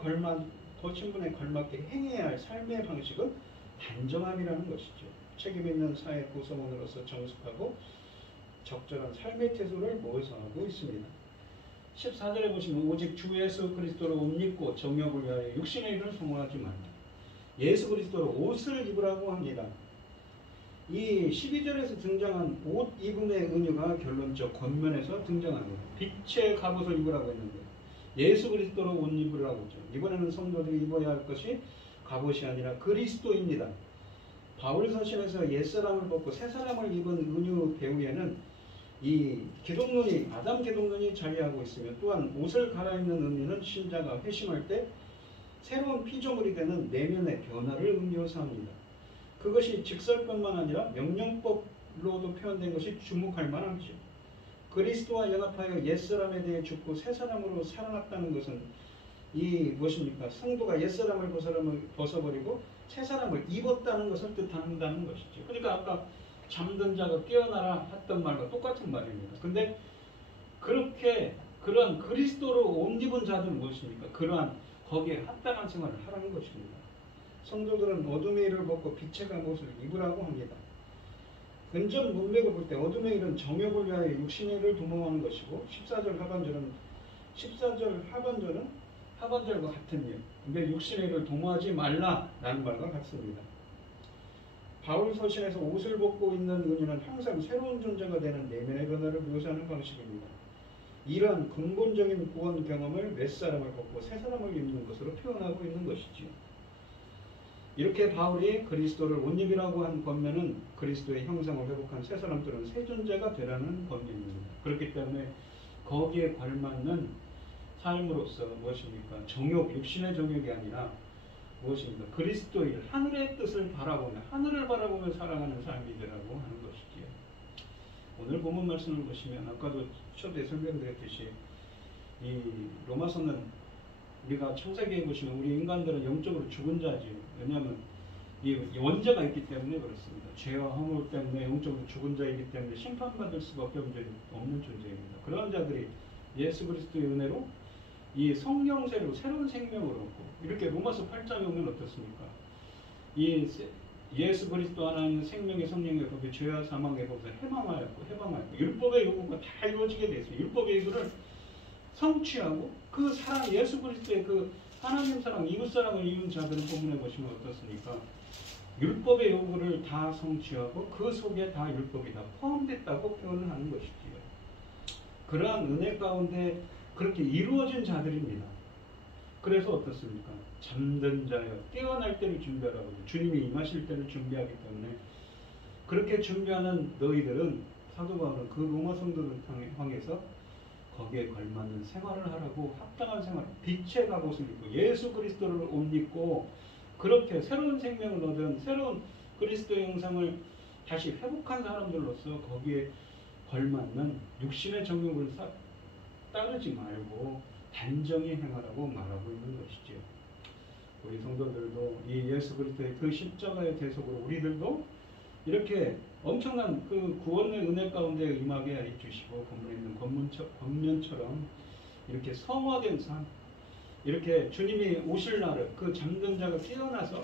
신분에 걸맞게 행해야 할 삶의 방식은 단정함이라는 것이죠. 책임 있는 사회 구성원으로서 정숙하고 적절한 삶의 태도를 모성하고 있습니다. 14절에 보시면 오직 주 예수 그리스도로 옷 입고 정욕을 위하여 육신의 일을 소모하지 말라. 예수 그리스도로 옷을 입으라고 합니다. 이 12절에서 등장한 옷 입음의 은유가 결론적 겉면에서 등장합니다. 빛의 갑옷을 입으라고 했는데 예수 그리스도로 옷 입으라고 했죠. 이번에는 성도들이 입어야 할 것이 갑옷이 아니라 그리스도입니다. 바울 서신에서 옛사람을 벗고 새사람을 입은 은유 배후에는 이 기독론이 아담 기독론이 자리하고 있으며 또한 옷을 갈아입는 의미는 신자가 회심할 때 새로운 피조물이 되는 내면의 변화를 의미하사옵니다. 그것이 직설뿐만 아니라 명령법로도 표현된 것이 주목할 만하죠. 그리스도와 연합하여 옛사람에 대해 죽고 새사람으로 살아났다는 것은 이 무엇입니까? 성도가 옛사람을 벗어버리고 새사람을 입었다는 것을 뜻한다는 것이죠. 그러니까 아까 잠든 자가 깨어나라 했던 말과 똑같은 말입니다. 근데 그렇게 그러한 그리스도로 옷 입은 자들은 무엇입니까? 그러한 거기에 합당한 생활을 하라는 것입니다. 성도들은 어둠의 일을 벗고 빛의 갑옷을 입으라고 합니다. 근전 문맥을 볼 때 어둠의 일은 정욕을 위하여 육신의 일을 도모하는 것이고 14절 하반절과 같은 일. 근데 육신의 일을 도모하지 말라라는 말과 같습니다. 바울 서신에서 옷을 벗고 있는 은유는 항상 새로운 존재가 되는 내면의 변화를 묘사하는 방식입니다. 이러한 근본적인 구원 경험을 옛사람을 벗고 새사람을 입는 것으로 표현하고 있는 것이지요. 이렇게 바울이 그리스도를 옷 입으라고 한 권면은 그리스도의 형상을 회복한 새사람 또는 새 존재가 되라는 권면입니다. 그렇기 때문에 거기에 걸맞는 삶으로서 무엇입니까? 육신의 정욕이 아니라 무엇입니까? 그리스도의 하늘의 뜻을 바라보며 하늘을 바라보며 살아가는 삶이 되라고 하는 것이지요. 오늘 본문 말씀을 보시면 아까도 초대에 설명드렸듯이 이 로마서는 우리가 창세기에 보시면 우리 인간들은 영적으로 죽은 자지. 왜냐하면 이 원죄가 있기 때문에 그렇습니다. 죄와 허물 때문에 영적으로 죽은 자이기 때문에 심판받을 수밖에 없는 존재입니다. 그런 자들이 예수 그리스도의 은혜로 이 성령세로 새로운 생명을 얻고 이렇게 로마서 8장에 오면 어떻습니까? 이 예수 그리스도 하나님 생명의 성령의 법이 죄와 사망의 법에서 해방하였고 율법의 요구가 다 이루어지게 돼 있어요. 율법의 요구를 성취하고 그 사랑 예수 그리스도의 그 하나님 사랑 이웃 사랑을 이룬 자들은 본문에 보시면 어떻습니까? 율법의 요구를 다 성취하고 그 속에 다 율법이 다 포함됐다고 표현을 하는 것이지요. 그러한 은혜 가운데 그렇게 이루어진 자들입니다. 그래서 어떻습니까? 잠든 자여 깨어날 때를 준비하라고 주님이 임하실 때를 준비하기 때문에 그렇게 준비하는 너희들은 사도 바울은 그 로마 성도를 향해서 거기에 걸맞는 생활을 하라고 합당한 생활, 빛의 갑옷을 입고 예수 그리스도를 옷 입고 그렇게 새로운 생명을 얻은 새로운 그리스도의 형상을 다시 회복한 사람들로서 거기에 걸맞는 육신의 정욕을 따르지 말고 단정히 행하라고 말하고 있는 것이지요. 우리 성도들도 이 예수 그리스도의 그 십자가의 대속으로 우리들도 이렇게 엄청난 그 구원의 은혜 가운데 임하게 해주시고 본문에 있는 권면처럼 이렇게 성화된 삶, 이렇게 주님이 오실 날을 그 잠든 자가 깨어나서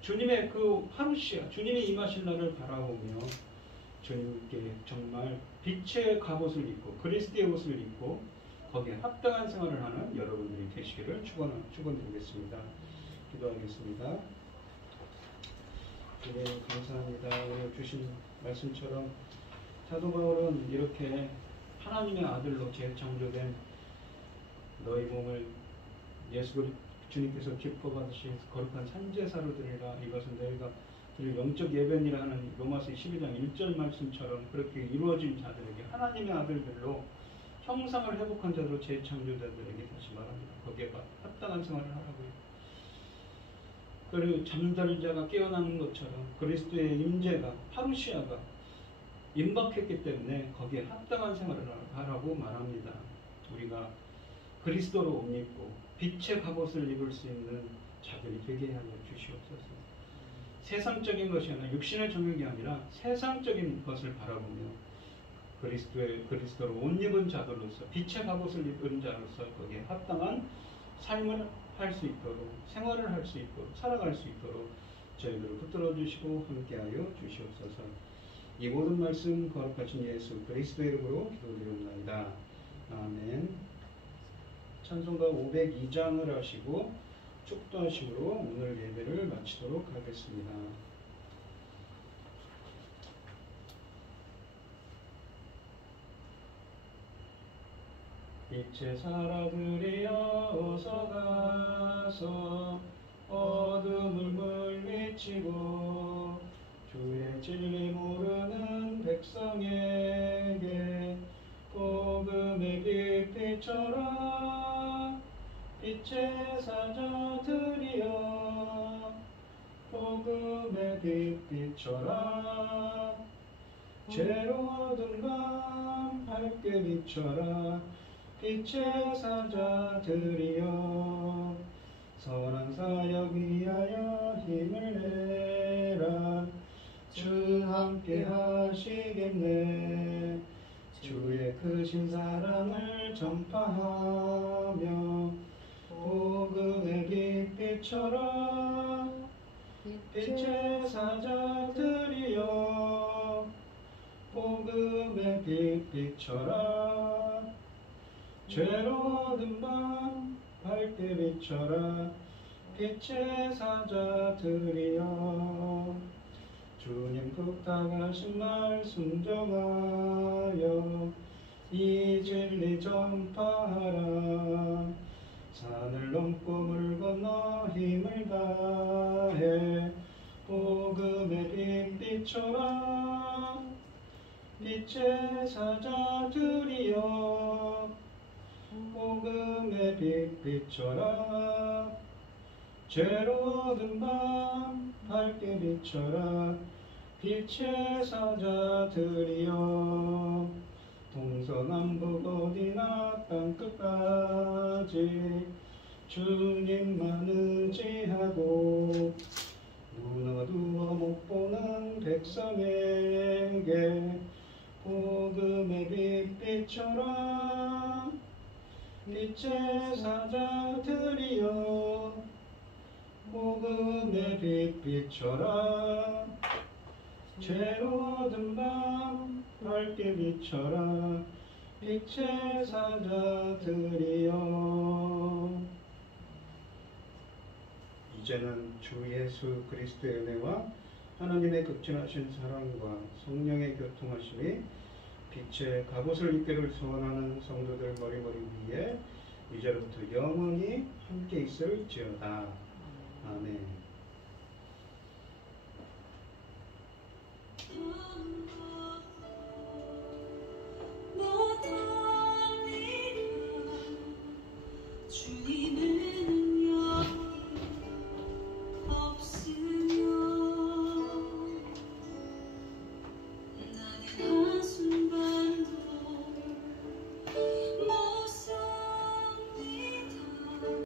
주님의 그 파루시아, 주님이 임하실 날을 바라보며 주님께 정말 빛의 갑옷을 입고 그리스도의 옷을 입고 거기에 합당한 생활을 하는 여러분들이 되시기를 축원드리겠습니다. 기도하겠습니다. 주님 감사합니다. 오늘 주신 말씀처럼 사도 바울은 이렇게 하나님의 아들로 재창조된 너희 몸을 주님께서 기뻐 받으신 거룩한 산제사로 드리라. 이것은 너희가 드릴 영적 예배니라 하는 로마서 12장 1절 말씀처럼 그렇게 이루어진 자들에게 하나님의 아들들로 형상을 회복한 자로 재창조자들에게 다시 말합니다. 거기에 합당한 생활을 하라고요. 그리고 잠자는 자가 깨어나는 것처럼 그리스도의 임재가 파루시아가 임박했기 때문에 거기에 합당한 생활을 하라고 말합니다. 우리가 그리스도로 옷 입고 빛의 갑옷을 입을 수 있는 자들이 되게 하여 주시옵소서. 세상적인 것이 아니라 육신의 정욕이 아니라 세상적인 것을 바라보며 그리스도로 옷 입은 자들로서 빛의 갑옷을 입은 자로서 거기에 합당한 삶을 할 수 있도록 생활을 할 수 있도록 살아갈 수 있도록 저희들을 붙들어 주시고 함께하여 주시옵소서. 이 모든 말씀 거룩하신 예수 그리스도의 이름으로 기도드리옵나이다. 아멘. 찬송가 502장을 하시고 축도하심으로 오늘 예배를 마치도록 하겠습니다. 빛의 사람들이여 어서 가서 어둠을 물리치고 주의 진리 모르는 백성에게 복음의 빛비춰라. 빛의 사자들이여 복음의 빛비춰라. 죄로 어두운 밤 밝게 비춰라. 빛의 사자들이여 선한 사역 위하여 힘을 내라. 주 함께 하시겠네. 주의 크신 사랑을 전파하며 복음의 빛 비춰라. 빛의 사자들이여 복음의 빛 비춰라. 죄로 어두운 밤 밝게 비춰라. 빛의 사자들이여 주님 부탁하신 말 순종하여 이 진리 전파하라. 산을 넘고 물 건너 힘을 다해 복음의 빛 비춰라. 빛의 사자들이여 복음의 빛 비춰라. 죄로 어두운 밤 밝게 비춰라. 빛의 사자들이여 동서남북 어디나 땅끝까지 주님만 의지하고 눈 어두워 못 보는 백성에게 복음의 빛 비춰라. 빛의 사자들이여 복음의 빛 비춰라. 죄로 어두운 밤 밝게 비춰라. 빛의 사자들이여. 이제는 주 예수 그리스도의 은혜와 하나님의 극진하신 사랑과 성령의 교통하심이 빛의 갑옷을 입기를 소원하는 성도들 머리머리 위에 이제부터 영원히 함께 있을지어다. 아멘. 주님